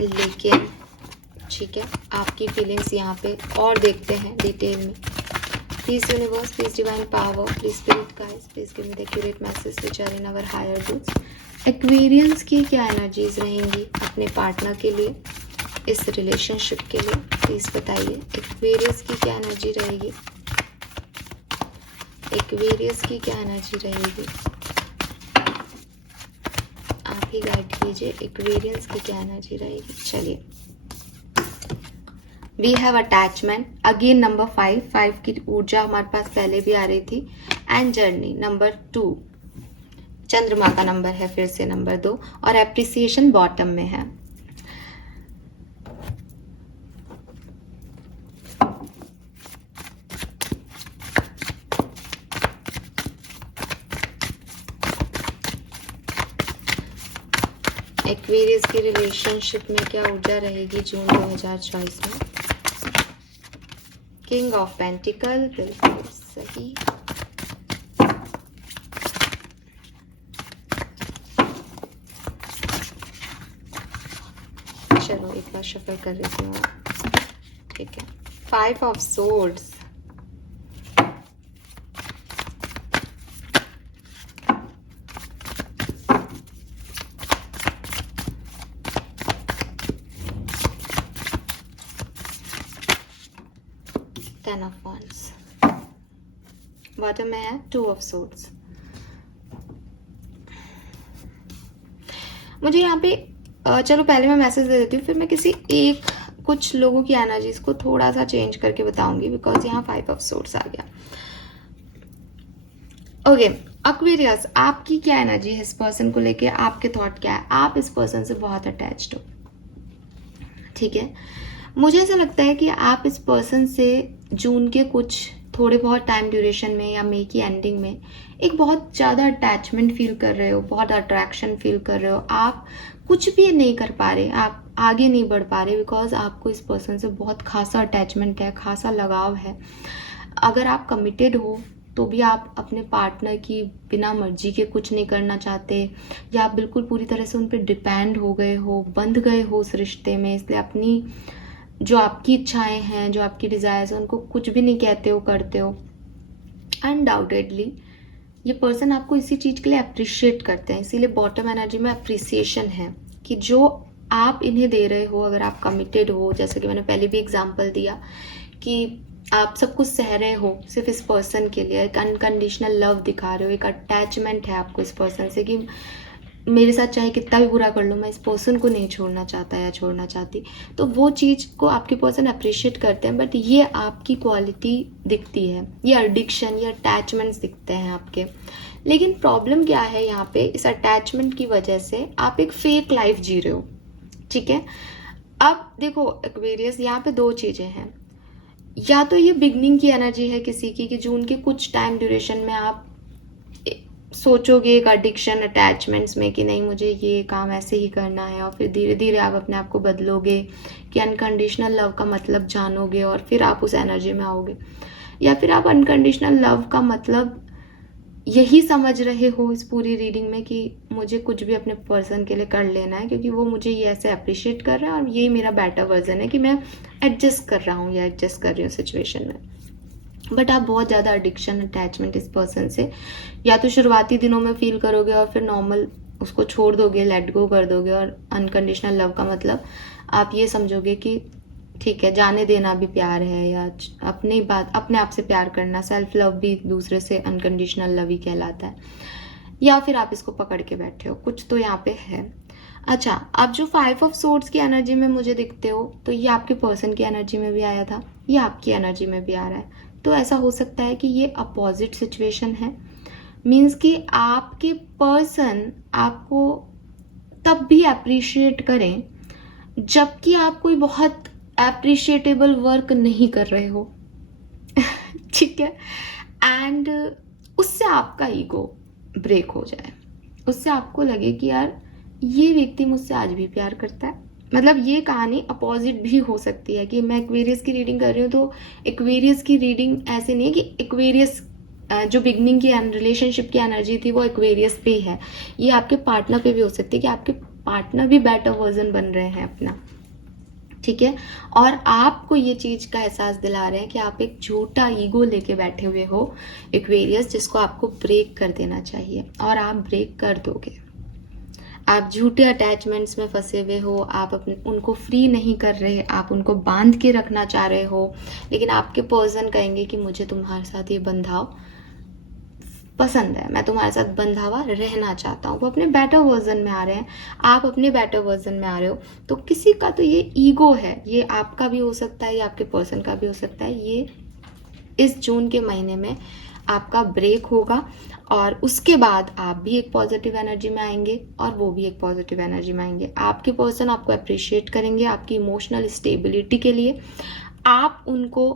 लेकिन ठीक है, आपकी फीलिंग्स यहाँ पे और देखते हैं डिटेल में। Please universe, please divine power, please spirit guides, please give me the accurate message which are in our higher roots. Aquarians की क्या एनर्जीज रहेंगी अपने पार्टनर के लिए, इस रिलेशनशिप के लिए, प्लीज बताइए। एक्वेरियस की क्या एनर्जी रहेगी, एक्वेरियस की क्या एनर्जी रहेगी, आप ही गाइड कीजिए। एक्वेरियंस की क्या एनर्जी रहेगी। चलिए, we have attachment again, number 5 की ऊर्जा हमारे पास पहले भी आ रही थी, एंड जर्नी नंबर 2, चंद्रमा का नंबर है फिर से नंबर 2, और एप्रिसिएशन बॉटम में है। एक्वेरियस की रिलेशनशिप में क्या ऊर्जा रहेगी जून 2024 में। किंग ऑफ पेंटिकल, बिल्कुल सही। चलो एक बार शफल कर लेती हूँ, ठीक है। 5 ऑफ सोर्ड्स,10 ऑफ wands, बॉटम में है 2 ऑफ सोर्ड्स। मुझे यहाँ पे चलो पहले मैं मैसेज दे देती हूँ, फिर मैं किसी एक कुछ लोगों की एनर्जीज को थोड़ा सा चेंज करके बताऊंगी, बिकॉज यहाँ 5 ऑफ सोर्ड्स आ गया। ओके एक्वेरियस, आपकी क्या एनर्जी है इस पर्सन को लेके, आपके थॉट क्या है। आप इस पर्सन से बहुत अटैच्ड हो, ठीक है। मुझे ऐसा लगता है कि आप इस पर्सन से जून के कुछ थोड़े बहुत टाइम ड्यूरेशन में या मई की एंडिंग में एक बहुत ज़्यादा अटैचमेंट फील कर रहे हो, बहुत अट्रैक्शन फील कर रहे हो। आप कुछ भी नहीं कर पा रहे, आप आगे नहीं बढ़ पा रहे, बिकॉज आपको इस पर्सन से बहुत खासा अटैचमेंट है, खासा लगाव है। अगर आप कमिटेड हो तो भी आप अपने पार्टनर की बिना मर्जी के कुछ नहीं करना चाहते, या आप बिल्कुल पूरी तरह से उन पर डिपेंड हो गए हो, बंध गए हो उस रिश्ते में, इसलिए अपनी जो आपकी इच्छाएं हैं, जो आपकी डिज़ायर्स हैं, उनको कुछ भी नहीं कहते हो, करते हो। अनडाउटेडली ये पर्सन आपको इसी चीज़ के लिए अप्रिशिएट करते हैं, इसीलिए बॉटम एनर्जी में अप्रिसिएशन है कि जो आप इन्हें दे रहे हो, अगर आप कमिटेड हो, जैसे कि मैंने पहले भी एग्जांपल दिया कि आप सब कुछ सह रहे हो सिर्फ इस पर्सन के लिए, एक अनकंडीशनल लव दिखा रहे हो, एक अटैचमेंट है आपको इस पर्सन से कि मेरे साथ चाहे कितना भी बुरा कर लो, मैं इस पर्सन को नहीं छोड़ना चाहता या छोड़ना चाहती, तो वो चीज़ को आपके पर्सन अप्रिशिएट करते हैं। बट ये आपकी क्वालिटी दिखती है, ये एडिक्शन, ये अटैचमेंट्स दिखते हैं आपके। लेकिन प्रॉब्लम क्या है यहाँ पे, इस अटैचमेंट की वजह से आप एक फेक लाइफ जी रहे हो, ठीक है। अब देखो एक्वेरियस, यहाँ पे 2 चीज़ें हैं, या तो ये बिगनिंग की एनर्जी है किसी की कि जून के कुछ टाइम ड्यूरेशन में आप सोचोगे एक एडिक्शन अटैचमेंट्स में कि नहीं मुझे ये काम ऐसे ही करना है, और फिर धीरे धीरे आप अपने आप को बदलोगे कि अनकंडीशनल लव का मतलब जानोगे और फिर आप उस एनर्जी में आओगे। या फिर आप अनकंडीशनल लव का मतलब यही समझ रहे हो इस पूरी रीडिंग में कि मुझे कुछ भी अपने पर्सन के लिए कर लेना है क्योंकि वो मुझे ये ऐसे अप्रिशिएट कर रहा है और ये मेरा बेटर वर्जन है कि मैं एडजस्ट कर रहा हूँ या एडजस्ट कर रही हूँ सिचुएशन में। बट आप बहुत ज़्यादा एडिक्शन अटैचमेंट इस पर्सन से या तो शुरुआती दिनों में फील करोगे और फिर नॉर्मल उसको छोड़ दोगे, लेट गो कर दोगे। और अनकंडीशनल लव का मतलब आप ये समझोगे कि ठीक है, जाने देना भी प्यार है, या अपने आप से प्यार करना, सेल्फ लव भी दूसरे से अनकंडीशनल लव ही कहलाता है। या फिर आप इसको पकड़ के बैठे हो, कुछ तो यहाँ पे है। अच्छा, आप जो 5 ऑफ सोर्ड्स की एनर्जी में मुझे दिखते हो तो ये आपके पर्सन की एनर्जी में भी आया था, ये आपकी एनर्जी में भी आ रहा है। तो ऐसा हो सकता है कि ये अपोजिट सिचुएशन है, मीन्स कि आपके पर्सन आपको तब भी अप्रिशिएट करें जबकि आप कोई बहुत अप्रिशिएटेबल वर्क नहीं कर रहे हो। ठीक है, एंड उससे आपका ईगो ब्रेक हो जाए, उससे आपको लगे कि यार ये व्यक्ति मुझसे आज भी प्यार करता है। मतलब ये कहानी अपोजिट भी हो सकती है कि मैं एक्वेरियस की रीडिंग कर रही हूँ तो एक्वेरियस की रीडिंग ऐसे नहीं है कि एक्वेरियस जो बिगनिंग की रिलेशनशिप की एनर्जी थी वो एक्वेरियस पे ही है। ये आपके पार्टनर पे भी हो सकती है कि आपके पार्टनर भी बेटर वर्जन बन रहे हैं अपना, ठीक है, और आपको ये चीज का एहसास दिला रहे हैं कि आप एक झूठा ईगो लेके बैठे हुए हो एक्वेरियस, जिसको आपको ब्रेक कर देना चाहिए और आप ब्रेक कर दोगे। आप झूठे अटैचमेंट्स में फंसे हुए हो, आप अपने उनको फ्री नहीं कर रहे, आप उनको बांध के रखना चाह रहे हो, लेकिन आपके पर्सन कहेंगे कि मुझे तुम्हारे साथ ये बंधाव पसंद है, मैं तुम्हारे साथ बंधा हुआ रहना चाहता हूँ। वो अपने बेटर वर्जन में आ रहे हैं, आप अपने बेटर वर्जन में आ रहे हो। तो किसी का तो ये ईगो है, ये आपका भी हो सकता है, ये आपके पर्सन का भी हो सकता है। ये इस जून के महीने में आपका ब्रेक होगा और उसके बाद आप भी एक पॉजिटिव एनर्जी में आएंगे और वो भी एक पॉजिटिव एनर्जी में आएंगे। आपके पर्सन आपको अप्रिशिएट करेंगे आपकी इमोशनल स्टेबिलिटी के लिए। आप उनको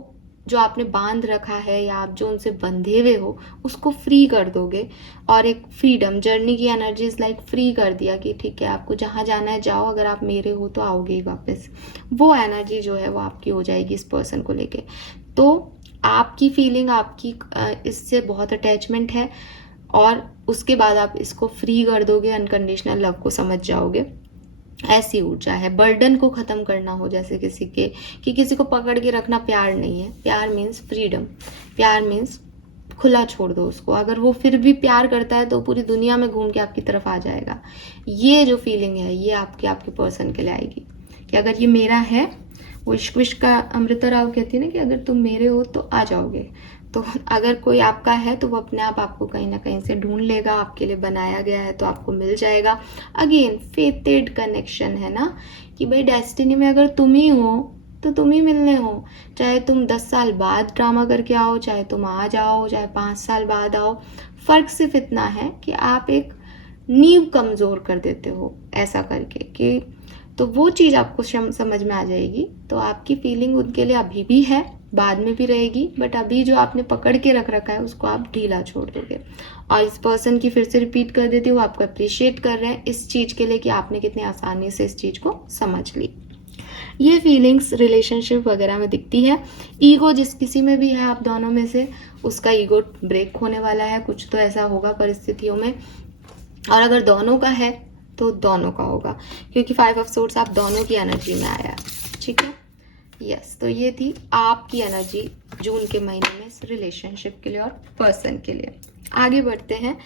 जो आपने बांध रखा है या आप जो उनसे बंधे हुए हो उसको फ्री कर दोगे और एक फ्रीडम जर्नी की एनर्जी इज लाइक फ्री कर दिया कि ठीक है, आपको जहाँ जाना है जाओ, अगर आप मेरे हो तो आओगे ही वापस। वो एनर्जी जो है वो आपकी हो जाएगी इस पर्सन को लेके। तो आपकी फीलिंग, आपकी इससे बहुत अटैचमेंट है और उसके बाद आप इसको फ्री कर दोगे, अनकंडीशनल लव को समझ जाओगे। ऐसी ऊर्जा है, बर्डन को खत्म करना हो जैसे किसी के, कि किसी को पकड़ के रखना प्यार नहीं है। प्यार मीन्स फ्रीडम, प्यार मीन्स खुला छोड़ दो उसको। अगर वो फिर भी प्यार करता है तो पूरी दुनिया में घूम के आपकी तरफ आ जाएगा। ये जो फीलिंग है ये आपके पर्सन के लिए आएगी कि अगर ये मेरा है, वो इश्क विश्क का अमृता राव कहती है ना कि अगर तुम मेरे हो तो आ जाओगे। तो अगर कोई आपका है तो वो अपने आप आपको कहीं ना कहीं से ढूंढ लेगा, आपके लिए बनाया गया है तो आपको मिल जाएगा। अगेन फेटेड कनेक्शन है ना, कि भाई डेस्टिनी में अगर तुम ही हो तो तुम ही मिलने हो। चाहे तुम 10 साल बाद ड्रामा करके आओ, चाहे तुम आज आओ, चाहे 5 साल बाद आओ, फर्क सिर्फ इतना है कि आप एक नींव कमजोर कर देते हो ऐसा करके कि, तो वो चीज़ आपको समझ में आ जाएगी। तो आपकी फीलिंग उनके लिए अभी भी है, बाद में भी रहेगी, बट अभी जो आपने पकड़ के रख रखा है उसको आप ढीला छोड़ दोगे। और इस पर्सन की फिर से रिपीट कर देती हूँ, वो आपको अप्रिशिएट कर रहे हैं इस चीज़ के लिए कि आपने कितनी आसानी से इस चीज़ को समझ ली। ये फीलिंग्स रिलेशनशिप वगैरह में दिखती है। ईगो जिस किसी में भी है आप दोनों में से, उसका ईगो ब्रेक होने वाला है, कुछ तो ऐसा होगा परिस्थितियों में। और अगर दोनों का है तो दोनों का होगा, क्योंकि 5 ऑफ सोर्ड्स आप दोनों की एनर्जी में आया, ठीक है। यस, तो ये थी आपकी एनर्जी जून के महीने में इस रिलेशनशिप के लिए और पर्सन के लिए। आगे बढ़ते हैं,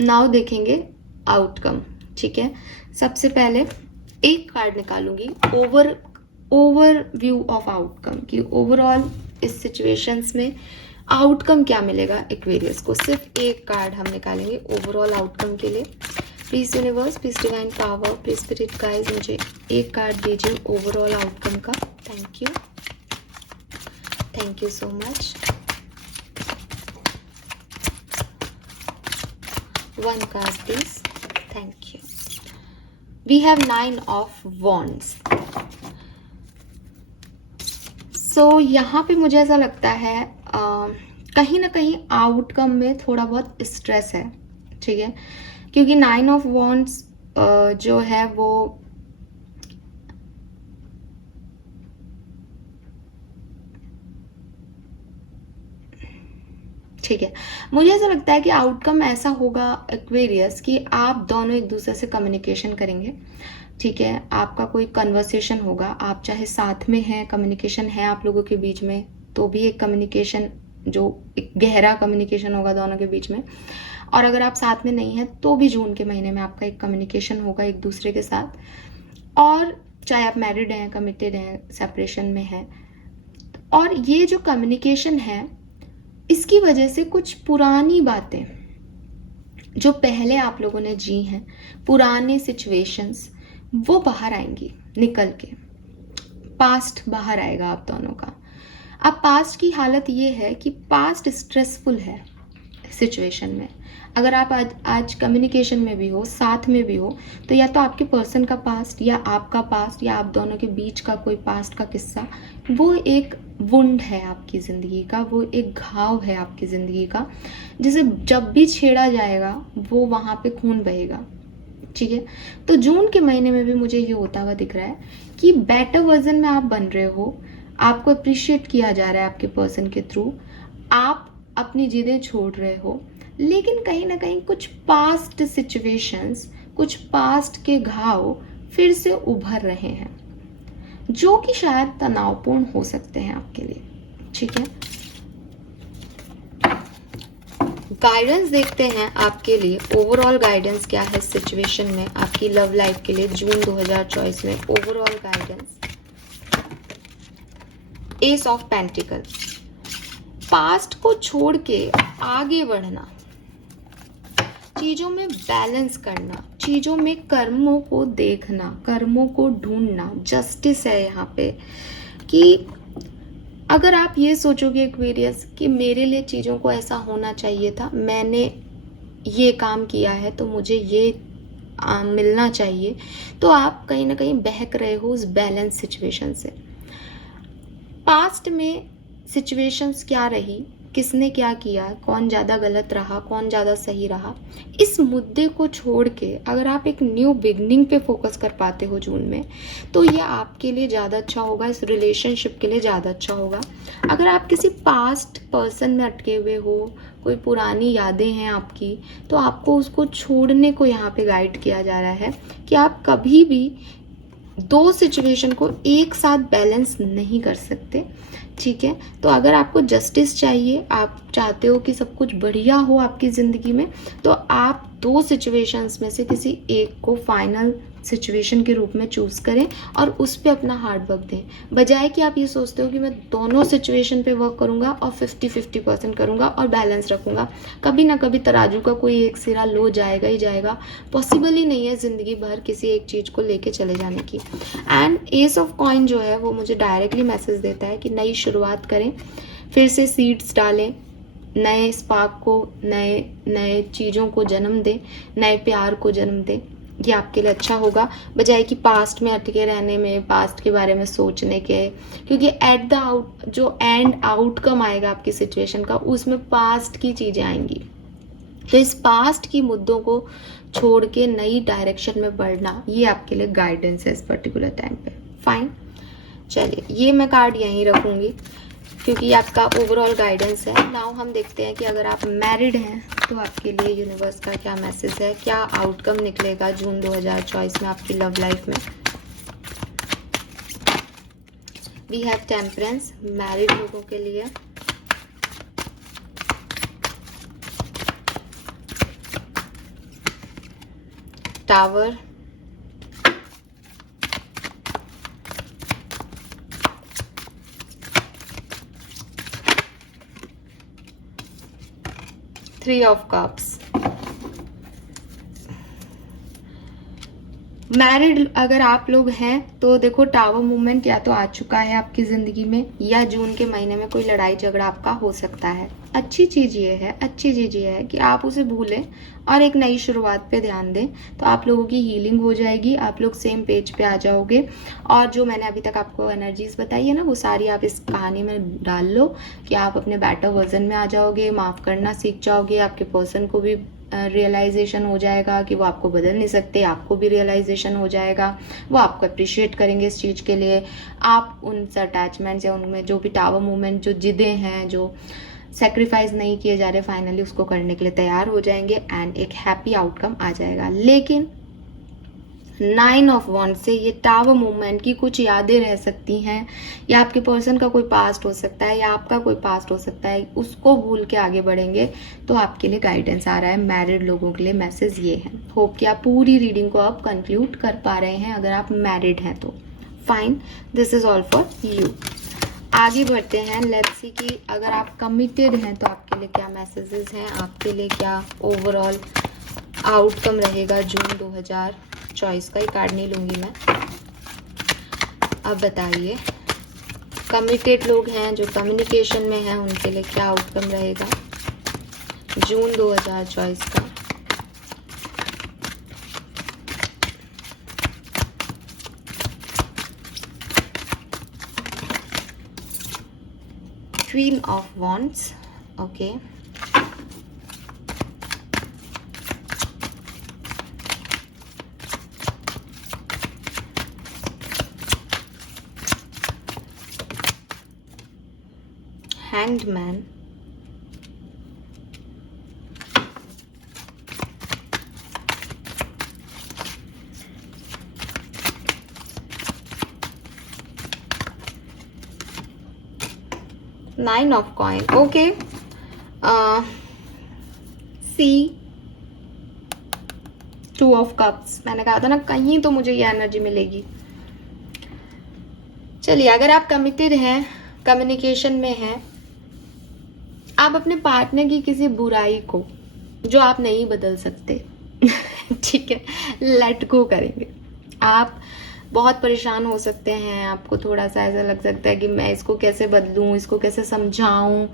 नाउ देखेंगे आउटकम, ठीक है। सबसे पहले एक कार्ड निकालूंगी ओवरव्यू ऑफ आउटकम, कि ओवरऑल इस सिचुएशंस में आउटकम क्या मिलेगा एक्वेरियस को। सिर्फ एक कार्ड हम निकालेंगे ओवरऑल आउटकम के लिए। Please universe, please divine power, please spirit guys, मुझे एक कार्ड दीजिए ओवरऑल आउटकम का। Thank you so much. 1 card please, thank you. We have 9 of wands. So यहाँ पे मुझे ऐसा लगता है कहीं ना कहीं आउटकम में थोड़ा बहुत स्ट्रेस है, ठीक है, क्योंकि 9 ऑफ वॉन्ड्स जो है वो ठीक है, मुझे ऐसा लगता है कि आउटकम ऐसा होगा एक्वेरियस कि आप दोनों एक दूसरे से कम्युनिकेशन करेंगे, ठीक है, आपका कोई कन्वर्सेशन होगा, आप चाहे साथ में हैं, कम्युनिकेशन है आप लोगों के बीच में, तो भी एक कम्युनिकेशन जो एक गहरा कम्युनिकेशन होगा दोनों के बीच में, और अगर आप साथ में नहीं हैं तो भी जून के महीने में आपका एक कम्युनिकेशन होगा एक दूसरे के साथ, और चाहे आप मैरिड हैं, कमिटेड हैं, सेपरेशन में हैं, और ये जो कम्युनिकेशन है इसकी वजह से कुछ पुरानी बातें जो पहले आप लोगों ने जी हैं, पुराने सिचुएशंस, वो बाहर आएंगी निकल के, पास्ट बाहर आएगा आप दोनों का। अब पास्ट की हालत ये है कि पास्ट स्ट्रेसफुल है सिचुएशन में। अगर आप आज कम्युनिकेशन में भी हो, साथ में भी हो, तो या तो आपके पर्सन का पास्ट या आपका पास्ट या आप दोनों के बीच का कोई पास्ट का किस्सा, वो एक वुंड है आपकी ज़िंदगी का, वो एक घाव है आपकी ज़िंदगी का, जिसे जब भी छेड़ा जाएगा वो वहाँ पे खून बहेगा, ठीक है। तो जून के महीने में भी मुझे ये होता हुआ दिख रहा है कि बेटर वर्जन में आप बन रहे हो, आपको अप्रिशिएट किया जा रहा है आपके पर्सन के थ्रू, आप अपनी जिदें छोड़ रहे हो, लेकिन कहीं ना कहीं कुछ पास्ट सिचुएशंस, कुछ पास्ट के घाव फिर से उभर रहे हैं, जो कि शायद तनावपूर्ण हो सकते हैं आपके लिए, ठीक है। गाइडेंस देखते हैं आपके लिए, ओवरऑल गाइडेंस क्या है सिचुएशन में आपकी लव लाइफ के लिए जून 2024 में। Overall guidance, S of pentacles, past को छोड़ के आगे बढ़ना, चीजों में बैलेंस करना, चीजों में कर्मों को देखना, कर्मों को ढूंढना, जस्टिस है यहाँ पे कि अगर आप ये सोचोगे एक्वेरियस कि मेरे लिए चीज़ों को ऐसा होना चाहिए था, मैंने ये काम किया है तो मुझे ये मिलना चाहिए, तो आप कहीं ना कहीं बहक रहे हो उस बैलेंस सिचुएशन से। पास्ट में सिचुएशंस क्या रही, किसने क्या किया, कौन ज़्यादा गलत रहा, कौन ज़्यादा सही रहा, इस मुद्दे को छोड़ के अगर आप एक न्यू बिगनिंग पे फोकस कर पाते हो जून में, तो ये आपके लिए ज़्यादा अच्छा होगा, इस रिलेशनशिप के लिए ज़्यादा अच्छा होगा। अगर आप किसी पास्ट पर्सन में अटके हुए हो, कोई पुरानी यादें हैं आपकी, तो आपको उसको छोड़ने को यहाँ पे गाइड किया जा रहा है कि आप कभी भी दो सिचुएशन को एक साथ बैलेंस नहीं कर सकते, ठीक है। तो अगर आपको जस्टिस चाहिए, आप चाहते हो कि सब कुछ बढ़िया हो आपकी ज़िंदगी में, तो आप दो सिचुएशंस में से किसी एक को फाइनल सिचुएशन के रूप में चूज़ करें और उस पर अपना हार्ड वर्क दें, बजाय कि आप ये सोचते हो कि मैं दोनों सिचुएशन पे वर्क करूँगा और 50-50% करूँगा और बैलेंस रखूँगा। कभी ना कभी तराजू का कोई एक सिरा लो जाएगा ही जाएगा, पॉसिबल ही नहीं है ज़िंदगी भर किसी एक चीज़ को लेके चले जाने की। एंड एस ऑफ कॉइन जो है वो मुझे डायरेक्टली मैसेज देता है कि नई शुरुआत करें, फिर से सीड्स डालें, नए स्पार्क को, नए चीज़ों को जन्म दें, नए प्यार को जन्म दें। ये आपके लिए अच्छा होगा, बजाय कि पास्ट में अटके रहने में, पास्ट के बारे में सोचने के, क्योंकि एट द आउट जो एंड आउटकम आएगा आपकी सिचुएशन का, उसमें पास्ट की चीज़ें आएंगी। तो इस पास्ट की मुद्दों को छोड़ के नई डायरेक्शन में बढ़ना, ये आपके लिए गाइडेंस है इस पर्टिकुलर टाइम पे। फाइन, चलिए ये मैं कार्ड यहीं रखूँगी क्योंकि ये आपका ओवरऑल गाइडेंस है। नाउ हम देखते हैं कि अगर आप मैरिड हैं तो आपके लिए यूनिवर्स का क्या मैसेज है, क्या आउटकम निकलेगा जून 2024 में आपकी लव लाइफ में। वी हैव टेम्परेंस, मैरिड लोगों के लिए। Tower, three of cups, married अगर आप लोग हैं तो देखो टावर मूवमेंट या तो आ चुका है आपकी ज़िंदगी में, या जून के महीने में कोई लड़ाई झगड़ा आपका हो सकता है। अच्छी चीज़ ये है कि आप उसे भूलें और एक नई शुरुआत पे ध्यान दें, तो आप लोगों की हीलिंग हो जाएगी, आप लोग सेम पेज पे आ जाओगे। और जो मैंने अभी तक आपको एनर्जीज बताई है ना, वो सारी आप इस कहानी में डाल लो कि आप अपने बेटर वर्जन में आ जाओगे, माफ़ करना सीख जाओगे, आपके पर्सन को भी रियलाइजेशन हो जाएगा कि वो आपको बदल नहीं सकते, आपको भी रियलाइजेशन हो जाएगा, वो आपको अप्रिशिएट करेंगे इस चीज़ के लिए। आप उनसे अटैचमेंट्स या उनमें जो भी टावर मूवमेंट, जो जिदें हैं, जो सेक्रीफाइस नहीं किए जा रहे, फाइनली उसको करने के लिए तैयार हो जाएंगे एंड एक हैप्पी आउटकम आ जाएगा। लेकिन 9 ऑफ वॉन्ड से ये टावर मूवमेंट की कुछ यादें रह सकती हैं, या आपके पर्सन का कोई पास्ट हो सकता है, या आपका कोई पास्ट हो सकता है, उसको भूल के आगे बढ़ेंगे। तो आपके लिए गाइडेंस आ रहा है, मैरिड लोगों के लिए मैसेज ये है। होप कि आप पूरी रीडिंग को आप कंक्लूड कर पा रहे हैं अगर आप मैरिड हैं तो। Fine, this is all for you. आगे बढ़ते हैं, लेट्स सी कि अगर आप कमिटेड हैं तो आपके लिए क्या मैसेजेस हैं, आपके लिए क्या ओवरऑल आउटकम रहेगा जून 2024 का। ही कार्ड नहीं लूंगी मैं। अब बताइए, कमिटेड लोग हैं जो कम्युनिकेशन में हैं, उनके लिए क्या आउटकम रहेगा जून 2024 का। Queen of wands, okay. Hanged Man, Nine of Coin, okay. See, Two of Cups, मैंने कहा था ना कहीं तो मुझे ये एनर्जी मिलेगी। चलिए, अगर आप कमिटेड हैं, कम्युनिकेशन में हैं, आप अपने पार्टनर की किसी बुराई को जो आप नहीं बदल सकते ठीक है, लेट गो करेंगे। आप बहुत परेशान हो सकते हैं, आपको थोड़ा सा ऐसा लग सकता है कि मैं इसको कैसे बदलूं, इसको कैसे समझाऊं,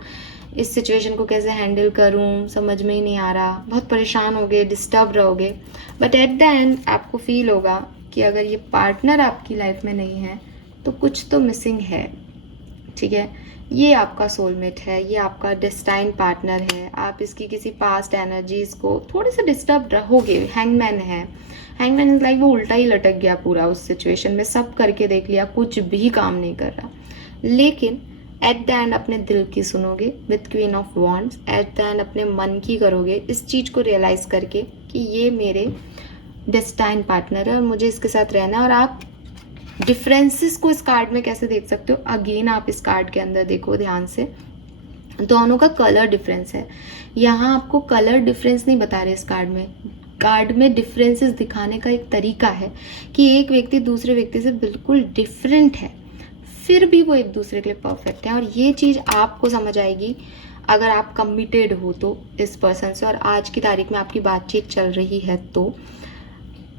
इस सिचुएशन को कैसे हैंडल करूं, समझ में ही नहीं आ रहा, बहुत परेशान होगे, डिस्टर्ब रहोगे। बट एट द एंड आपको फील होगा कि अगर ये पार्टनर आपकी लाइफ में नहीं है तो कुछ तो मिसिंग है, ठीक है। ये आपका सोलमेट है, ये आपका डेस्टाइन पार्टनर है। आप इसकी किसी पास्ट एनर्जीज को थोड़े से डिस्टर्ब रहोगे। हैंगमैन है, हैंगमैन इज लाइक वो उल्टा ही लटक गया पूरा उस सिचुएशन में, सब करके देख लिया, कुछ भी काम नहीं कर रहा। लेकिन एट द एंड अपने दिल की सुनोगे with queen of wands, at the end अपने मन की करोगे, इस चीज को रियलाइज करके कि ये मेरे डेस्टाइन पार्टनर है और मुझे इसके साथ रहना है। और आप डिफरेंसेस को इस कार्ड में कैसे देख सकते हो, अगेन आप इस कार्ड के अंदर देखो ध्यान से, दोनों का कलर डिफरेंस है। यहाँ आपको कलर डिफरेंस नहीं बता रहे इस कार्ड में डिफरेंसेस दिखाने का एक तरीका है कि एक व्यक्ति दूसरे व्यक्ति से बिल्कुल डिफरेंट है, फिर भी वो एक दूसरे के लिए परफेक्ट है। और ये चीज़ आपको समझ आएगी अगर आप कमिटेड हो तो इस पर्सन से, और आज की तारीख में आपकी बातचीत चल रही है तो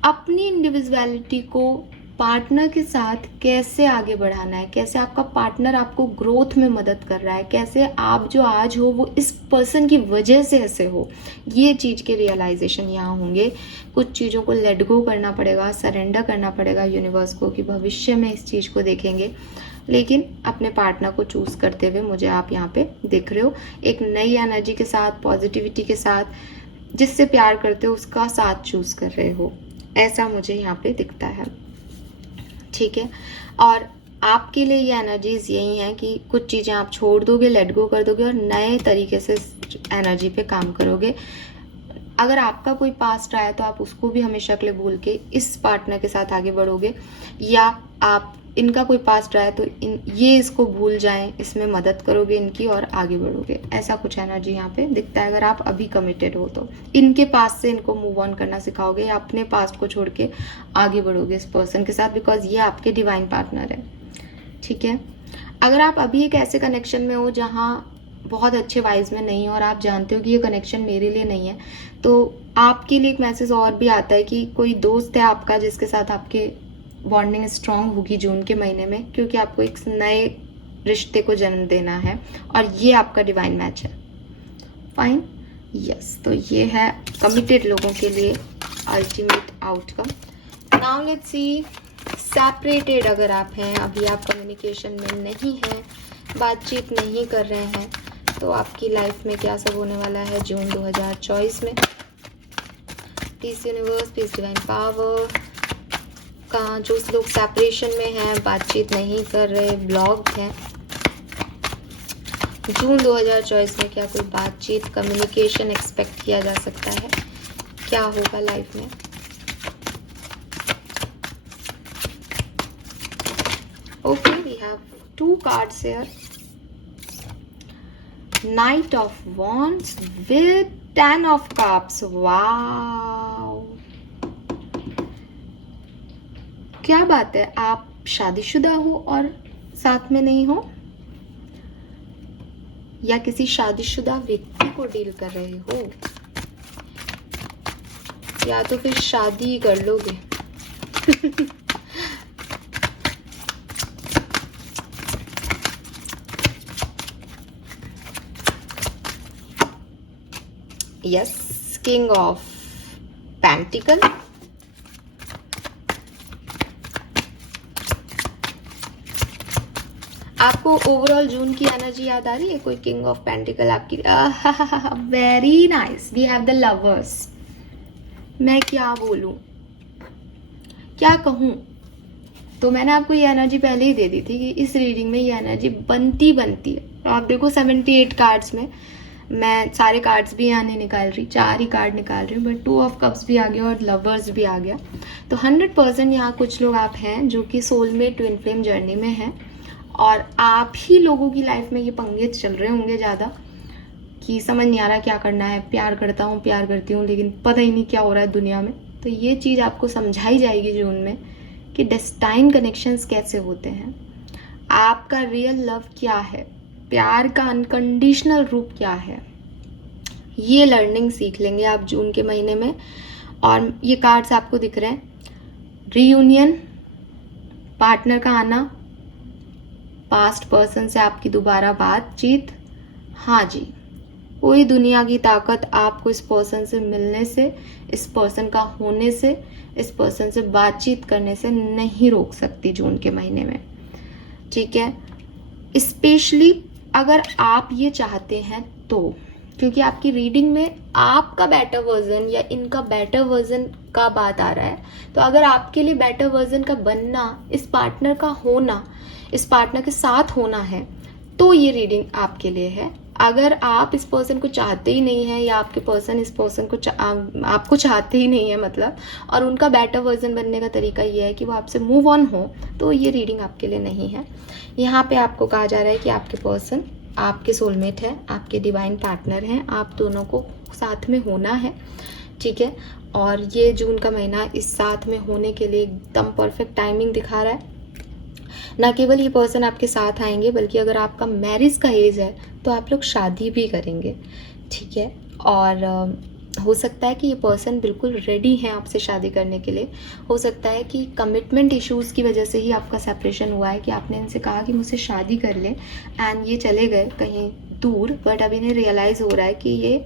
अपनी इंडिविजुअलिटी को पार्टनर के साथ कैसे आगे बढ़ाना है, कैसे आपका पार्टनर आपको ग्रोथ में मदद कर रहा है, कैसे आप जो आज हो वो इस पर्सन की वजह से ऐसे हो, ये चीज़ के रियलाइजेशन यहाँ होंगे। कुछ चीज़ों को लेट गो करना पड़ेगा, सरेंडर करना पड़ेगा यूनिवर्स को कि भविष्य में इस चीज़ को देखेंगे। लेकिन अपने पार्टनर को चूज करते हुए मुझे आप यहाँ पे दिख रहे हो, एक नई एनर्जी के साथ, पॉजिटिविटी के साथ, जिससे प्यार करते हो उसका साथ चूज कर रहे हो, ऐसा मुझे यहाँ पे दिखता है, ठीक है। और आपके लिए ये एनर्जीज यही हैं कि कुछ चीज़ें आप छोड़ दोगे, लेट गो कर दोगे और नए तरीके से एनर्जी पे काम करोगे। अगर आपका कोई पास्ट रहा है तो आप उसको भी हमेशा के लिए भूल के इस पार्टनर के साथ आगे बढ़ोगे, या आप इनका कोई पास्ट रहा है तो ये इसको भूल जाएं, इसमें मदद करोगे इनकी और आगे बढ़ोगे, ऐसा कुछ एनर्जी यहाँ पे दिखता है। अगर आप अभी कमिटेड हो तो इनके पास्ट से इनको मूव ऑन करना सिखाओगे, या अपने पास्ट को छोड़ के आगे बढ़ोगे इस पर्सन के साथ, बिकॉज ये आपके डिवाइन पार्टनर है, ठीक है। अगर आप अभी एक ऐसे कनेक्शन में हो जहाँ बहुत अच्छे वाइज में नहीं हो और आप जानते हो कि ये कनेक्शन मेरे लिए नहीं है, तो आपके लिए एक मैसेज और भी आता है कि कोई दोस्त है आपका जिसके साथ आपके बॉन्डिंग स्ट्रांग होगी जून के महीने में, क्योंकि आपको एक नए रिश्ते को जन्म देना है और ये आपका डिवाइन मैच है। फाइन, यस, तो ये है कमिटेड लोगों के लिए ultimate outcome. Now let's see separated अगर आप हैं, अभी आप कम्युनिकेशन में नहीं हैं, बातचीत नहीं कर रहे हैं, तो आपकी लाइफ में क्या सब होने वाला है जून 2024 में। Peace universe, peace divine power का जो लोग सेपरेशन में हैं, बातचीत नहीं कर रहे, ब्लॉक हैं, जून 2024 में क्या कोई बातचीत कम्युनिकेशन एक्सपेक्ट किया जा सकता है? क्या होगा लाइफ में? Okay, we have 2 cards here. Knight of Wands with 10 of Cups. Wow, क्या बात है, आप शादीशुदा हो और साथ में नहीं हो, या किसी शादीशुदा व्यक्ति को डील कर रहे हो, या तो फिर शादी कर लोगे। यस, किंग ऑफ पेंटिकल, आपको ओवरऑल जून की एनर्जी याद आ रही है? कोई किंग ऑफ पेंटिकल आपकी, very nice. We have the lovers. मैं क्या बोलूं, क्या कहूं? तो मैंने आपको ये एनर्जी पहले ही दे दी थी कि इस रीडिंग में ये एनर्जी बनती है। तो आप देखो 78 कार्ड्स में मैं सारे कार्ड्स भी यहाँ नहीं निकाल रही, 4 ही कार्ड निकाल रही हूँ, बट 2 ऑफ कप्स भी आ गया और लवर्स भी आ गया। तो 100% यहाँ कुछ लोग आप हैं जो कि सोलमेट ट्विन फ्लेम जर्नी में हैं, और आप ही लोगों की लाइफ में ये पंगे चल रहे होंगे ज़्यादा कि समझ नहीं आ रहा क्या करना है, प्यार करता हूँ, प्यार करती हूँ, लेकिन पता ही नहीं क्या हो रहा है दुनिया में। तो ये चीज़ आपको समझाई जाएगी जून में कि डेस्टाइन कनेक्शंस कैसे होते हैं, आपका रियल लव क्या है, प्यार का अनकंडीशनल रूप क्या है। ये लर्निंग सीख लेंगे आप जून के महीने में। और ये कार्ड्स आपको दिख रहे हैं, रीयूनियन, पार्टनर का आना, पास्ट पर्सन से आपकी दोबारा बातचीत। हाँ जी, कोई दुनिया की ताकत आपको इस पर्सन से मिलने से, इस पर्सन का होने से, इस पर्सन से बातचीत करने से नहीं रोक सकती जून के महीने में, ठीक है। स्पेशली अगर आप ये चाहते हैं तो, क्योंकि आपकी रीडिंग में आपका बेटर वर्जन या इनका बेटर वर्जन का बात आ रहा है। तो अगर आपके लिए बेटर वर्जन का बनना, इस पार्टनर का होना, इस पार्टनर के साथ होना है, तो ये रीडिंग आपके लिए है। अगर आप इस पर्सन को चाहते ही नहीं है, या आपके पर्सन इस पर्सन को आपको चाहते ही नहीं है मतलब, और उनका बेटर वर्जन बनने का तरीका ये है कि वो आपसे मूव ऑन हो, तो ये रीडिंग आपके लिए नहीं है। यहाँ पे आपको कहा जा रहा है कि आपके पर्सन आपके सोलमेट है, आपके डिवाइन पार्टनर हैं, आप दोनों को साथ में होना है, ठीक है। और ये जून का महीना इस साथ में होने के लिए एकदम परफेक्ट टाइमिंग दिखा रहा है। ना केवल ये पर्सन आपके साथ आएंगे, बल्कि अगर आपका मैरिज का एज है तो आप लोग शादी भी करेंगे, ठीक है। और हो सकता है कि ये पर्सन बिल्कुल रेडी हैं आपसे शादी करने के लिए। हो सकता है कि कमिटमेंट इश्यूज़ की वजह से ही आपका सेपरेशन हुआ है, कि आपने इनसे कहा कि मुझसे शादी कर ले, एंड ये चले गए कहीं दूर, बट अब इन्हें रियलाइज़ हो रहा है कि ये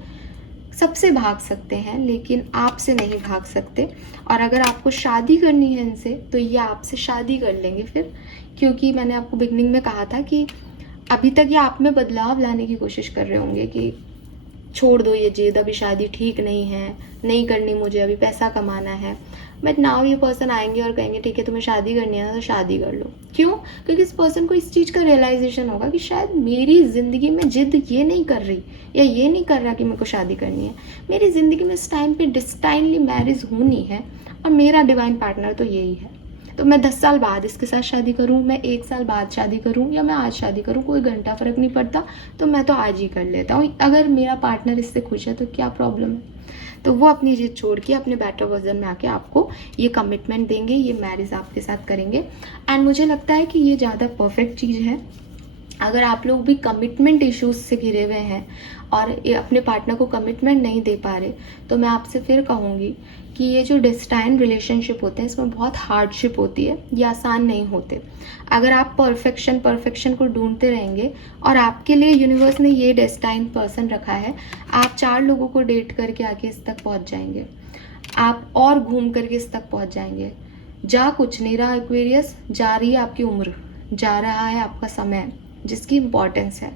सबसे भाग सकते हैं लेकिन आपसे नहीं भाग सकते। और अगर आपको शादी करनी है इनसे, तो ये आपसे शादी कर लेंगे फिर, क्योंकि मैंने आपको बिगनिंग में कहा था कि अभी तक ये आप में बदलाव लाने की कोशिश कर रहे होंगे कि छोड़ दो ये जिद, अभी शादी ठीक नहीं है, नहीं करनी मुझे, अभी पैसा कमाना है। बट नाउ ये पर्सन आएंगे और कहेंगे ठीक है तुम्हें शादी करनी है ना, तो शादी कर लो। क्यों? क्योंकि इस पर्सन को इस चीज़ का रियलाइजेशन होगा कि शायद मेरी ज़िंदगी में जिद ये नहीं कर रही, या ये नहीं कर रहा कि मेरे को शादी करनी है, मेरी ज़िंदगी में इस टाइम पे डिस्टाइनली मैरिज होनी है, और मेरा डिवाइन पार्टनर तो यही है। तो मैं 10 साल बाद इसके साथ शादी करूं, मैं 1 साल बाद शादी करूं, या मैं आज शादी करूं, कोई घंटा फ़र्क नहीं पड़ता, तो मैं तो आज ही कर लेता हूं। अगर मेरा पार्टनर इससे खुश है तो क्या प्रॉब्लम है। तो वो अपनी जिद छोड़ के अपने बेटर वर्जन में आके आपको ये कमिटमेंट देंगे, ये मैरिज आपके साथ करेंगे। एंड मुझे लगता है कि ये ज़्यादा परफेक्ट चीज़ है। अगर आप लोग भी कमिटमेंट इश्यूज से घिरे हुए हैं और ये अपने पार्टनर को कमिटमेंट नहीं दे पा रहे, तो मैं आपसे फिर कहूँगी कि ये जो डेस्टाइन रिलेशनशिप होते हैं इसमें बहुत हार्डशिप होती है, ये आसान नहीं होते। अगर आप परफेक्शन को ढूंढते रहेंगे और आपके लिए यूनिवर्स ने ये डेस्टाइन पर्सन रखा है, आप 4 लोगों को डेट करके आके इस तक पहुँच जाएंगे, आप और घूम करके इस तक पहुँच जाएंगे। जा कुछ नहीं रहा एक्वेरियस, जा रही है आपकी उम्र, जा रहा है आपका समय जिसकी इम्पोर्टेंस है,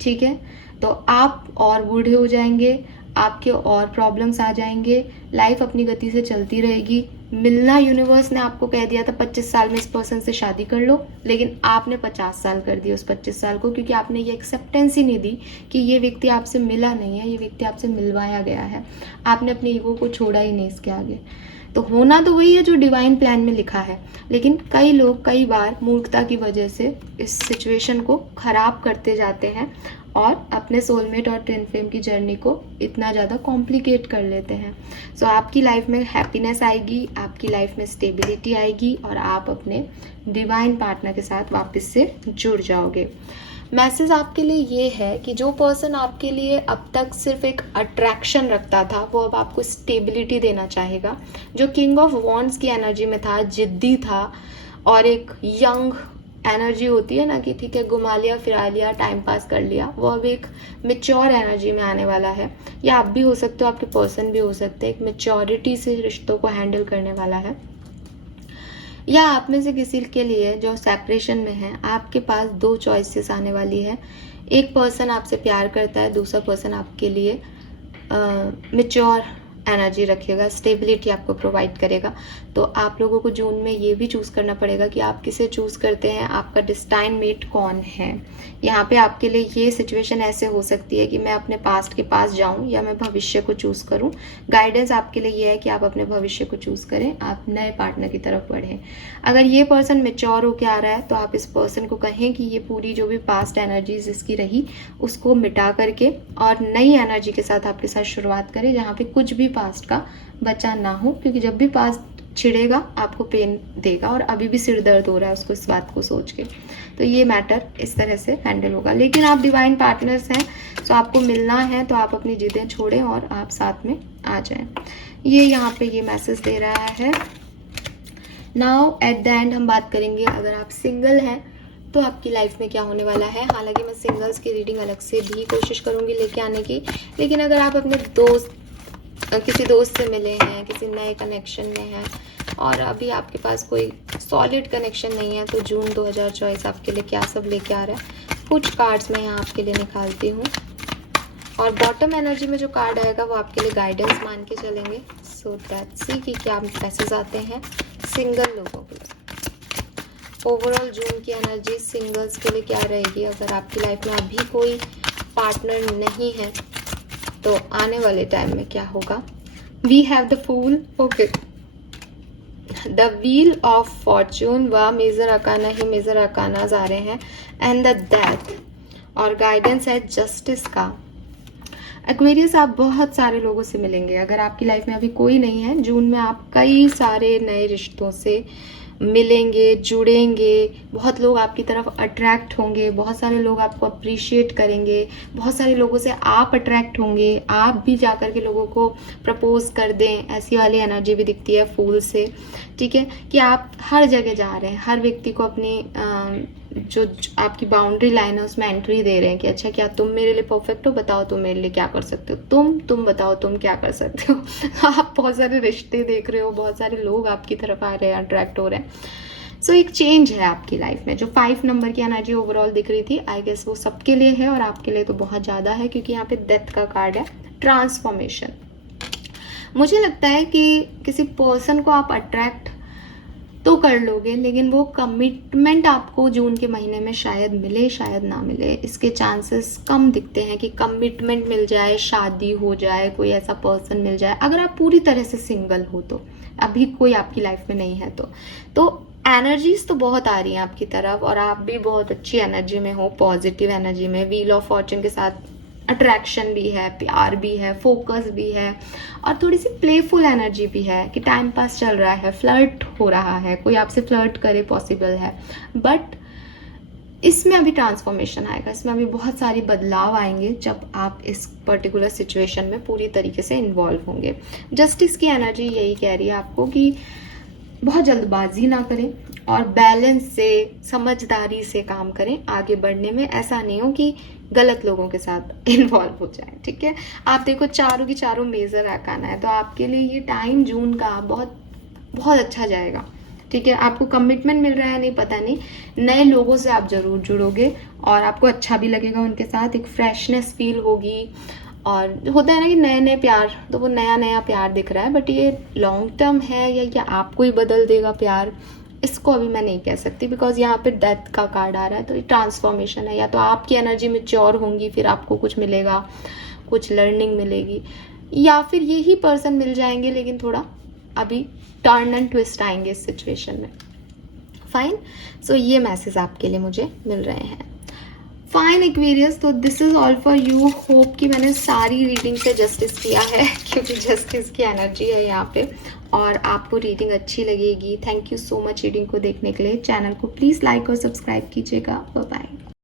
ठीक है। तो आप और बूढ़े हो जाएंगे, आपके और प्रॉब्लम्स आ जाएंगे, लाइफ अपनी गति से चलती रहेगी। मिलना यूनिवर्स ने आपको कह दिया था 25 साल में इस पर्सन से शादी कर लो, लेकिन आपने 50 साल कर दिया उस 25 साल को, क्योंकि आपने ये एक्सेप्टेंस ही नहीं दी कि ये व्यक्ति आपसे मिला नहीं है, ये व्यक्ति आपसे मिलवाया गया है। आपने अपने ईगो को छोड़ा ही नहीं इसके आगे। तो होना तो वही है जो डिवाइन प्लान में लिखा है, लेकिन कई लोग कई बार मूर्खता की वजह से इस सिचुएशन को खराब करते जाते हैं और अपने सोलमेट और ट्विन फ्लेम की जर्नी को इतना ज़्यादा कॉम्प्लिकेट कर लेते हैं। सो आपकी लाइफ में हैप्पीनेस आएगी, आपकी लाइफ में स्टेबिलिटी आएगी और आप अपने डिवाइन पार्टनर के साथ वापस से जुड़ जाओगे। मैसेज आपके लिए ये है कि जो पर्सन आपके लिए अब तक सिर्फ एक अट्रैक्शन रखता था, वो अब आपको स्टेबिलिटी देना चाहेगा। जो किंग ऑफ वॉन्ड्स की एनर्जी में था, जिद्दी था और एक यंग एनर्जी होती है ना कि ठीक है घुमा लिया फिरा लिया टाइम पास कर लिया, वो अब एक मेच्योर एनर्जी में आने वाला है। या आप भी हो सकते हो, आपके पर्सन भी हो सकते हैं, एक मेच्योरिटी से रिश्तों को हैंडल करने वाला है। या आप में से किसी के लिए जो सेपरेशन में है, आपके पास 2 चॉइसेस आने वाली है। एक पर्सन आपसे प्यार करता है, दूसरा पर्सन आपके लिए मैच्योर एनर्जी रखेगा, स्टेबिलिटी आपको प्रोवाइड करेगा। तो आप लोगों को जून में ये भी चूज़ करना पड़ेगा कि आप किसे चूज़ करते हैं, आपका डेस्टाइन मेट कौन है। यहाँ पे आपके लिए ये सिचुएशन ऐसे हो सकती है कि मैं अपने पास्ट के पास जाऊँ या मैं भविष्य को चूज़ करूँ। गाइडेंस आपके लिए ये है कि आप अपने भविष्य को चूज़ करें, आप नए पार्टनर की तरफ बढ़ें। अगर ये पर्सन मेच्योर होकर आ रहा है तो आप इस पर्सन को कहें कि ये पूरी जो भी पास्ट एनर्जीज इसकी रही उसको मिटा करके और नई एनर्जी के साथ आपके साथ शुरुआत करें, जहाँ पे कुछ भी पास्ट का बचा ना हो, क्योंकि जब भी पास्ट छिड़ेगा आपको पेन देगा और अभी भी सिर दर्द हो रहा है उसको इस बात को सोच के। तो ये मैटर इस तरह से हैंडल होगा। लेकिन आप डिवाइन पार्टनर्स हैं, तो आपको मिलना है तो आप अपनी जिदें छोड़ें और आप साथ में आ जाएं। ये यहाँ पे ये मैसेज दे रहा है। नाउ एट द एंड हम बात करेंगे अगर आप सिंगल हैं तो आपकी लाइफ में क्या होने वाला है। हालांकि मैं सिंगल्स की रीडिंग अलग से भी कोशिश करूँगी लेके आने की, लेकिन अगर आप अपने किसी दोस्त से मिले हैं, किसी नए कनेक्शन में हैं और अभी आपके पास कोई सॉलिड कनेक्शन नहीं है, तो जून 2024 आपके लिए क्या सब लेके आ रहा है कुछ कार्ड्स मैं यहाँ आपके लिए निकालती हूँ। और बॉटम एनर्जी में जो कार्ड आएगा वो आपके लिए गाइडेंस मान के चलेंगे। सो दैट्स सी कि क्या मैसेज आते हैं सिंगल लोगों के लिए। ओवरऑल जून की एनर्जी सिंगल्स के लिए क्या रहेगी। अगर आपकी लाइफ में अभी कोई पार्टनर नहीं है तो आने वाले टाइम में क्या होगा। We have the fool, okay, the wheel of fortune व मेजर अकाना ही मेजर अकानाज आ रहे हैं एंड द डेथ, और गाइडेंस है जस्टिस का। एक्वेरियस आप बहुत सारे लोगों से मिलेंगे। अगर आपकी लाइफ में अभी कोई नहीं है, जून में आप कई सारे नए रिश्तों से मिलेंगे, जुड़ेंगे। बहुत लोग आपकी तरफ अट्रैक्ट होंगे, बहुत सारे लोग आपको अप्रिशिएट करेंगे, बहुत सारे लोगों से आप अट्रैक्ट होंगे, आप भी जाकर के लोगों को प्रपोज कर दें। ऐसी वाली एनर्जी भी दिखती है फूल से, ठीक है, कि आप हर जगह जा रहे हैं, हर व्यक्ति को अपनी जो आपकी बाउंड्री लाइन है उसमें एंट्री दे रहे हैं कि अच्छा क्या तुम मेरे लिए परफेक्ट हो, बताओ तुम मेरे लिए क्या कर सकते हो, तुम बताओ तुम क्या कर सकते हो। आप बहुत सारे रिश्ते देख रहे हो, बहुत सारे लोग आपकी तरफ आ रहे हैं, अट्रैक्ट हो रहे हैं। सो एक चेंज है आपकी लाइफ में। जो 5 नंबर की एनर्जी ओवरऑल दिख रही थी, आई गेस वो सबके लिए है और आपके लिए तो बहुत ज़्यादा है, क्योंकि यहाँ पे डेथ का कार्ड है, ट्रांसफॉर्मेशन। मुझे लगता है कि किसी पर्सन को आप अट्रैक्ट तो कर लोगे, लेकिन वो कमिटमेंट आपको जून के महीने में शायद मिले शायद ना मिले। इसके चांसेस कम दिखते हैं कि कमिटमेंट मिल जाए, शादी हो जाए, कोई ऐसा पर्सन मिल जाए। अगर आप पूरी तरह से सिंगल हो तो, अभी कोई आपकी लाइफ में नहीं है तो एनर्जीज तो बहुत आ रही हैं आपकी तरफ और आप भी बहुत अच्छी एनर्जी में हो, पॉजिटिव एनर्जी में। व्हील ऑफ फॉर्च्यून के साथ अट्रैक्शन भी है, प्यार भी है, फोकस भी है और थोड़ी सी प्लेफुल एनर्जी भी है कि टाइम पास चल रहा है, फ्लर्ट हो रहा है, कोई आपसे फ्लर्ट करे पॉसिबल है। बट इसमें अभी ट्रांसफॉर्मेशन आएगा, इसमें अभी बहुत सारी बदलाव आएंगे जब आप इस पर्टिकुलर सिचुएशन में पूरी तरीके से इन्वॉल्व होंगे। जस्टिस की एनर्जी यही कह रही है आपको कि बहुत जल्दबाजी ना करें और बैलेंस से, समझदारी से काम करें आगे बढ़ने में। ऐसा नहीं हो कि गलत लोगों के साथ इन्वॉल्व हो जाए, ठीक है। आप देखो चारों की चारों मेजर आकाना है, तो आपके लिए ये टाइम जून का बहुत बहुत अच्छा जाएगा, ठीक है। आपको कमिटमेंट मिल रहा है नहीं पता नहीं, नए लोगों से आप जरूर जुड़ोगे और आपको अच्छा भी लगेगा उनके साथ, एक फ्रेशनेस फील होगी। और होता है ना कि नए नए प्यार, तो वो नया नया प्यार दिख रहा है, बट ये लॉन्ग टर्म है या आपको ही बदल देगा प्यार, इसको अभी मैं नहीं कह सकती, बिकॉज यहाँ पे डेथ का कार्ड आ रहा है। तो ये ट्रांसफॉर्मेशन है, या तो आपकी एनर्जी मैच्योर होंगी फिर आपको कुछ मिलेगा, कुछ लर्निंग मिलेगी, या फिर यही पर्सन मिल जाएंगे लेकिन थोड़ा अभी टर्न एंड ट्विस्ट आएंगे इस सिचुएशन में। फाइन, सो ये मैसेज आपके लिए मुझे मिल रहे हैं। फाइन एक्वेरियस, तो this is all for you. Hope कि मैंने सारी रीडिंग से जस्टिस किया है क्योंकि जस्टिस की एनर्जी है यहाँ पे, और आपको रीडिंग अच्छी लगेगी। Thank you so much reading को देखने के लिए। चैनल को प्लीज़ लाइक और सब्सक्राइब कीजिएगा। Bye bye.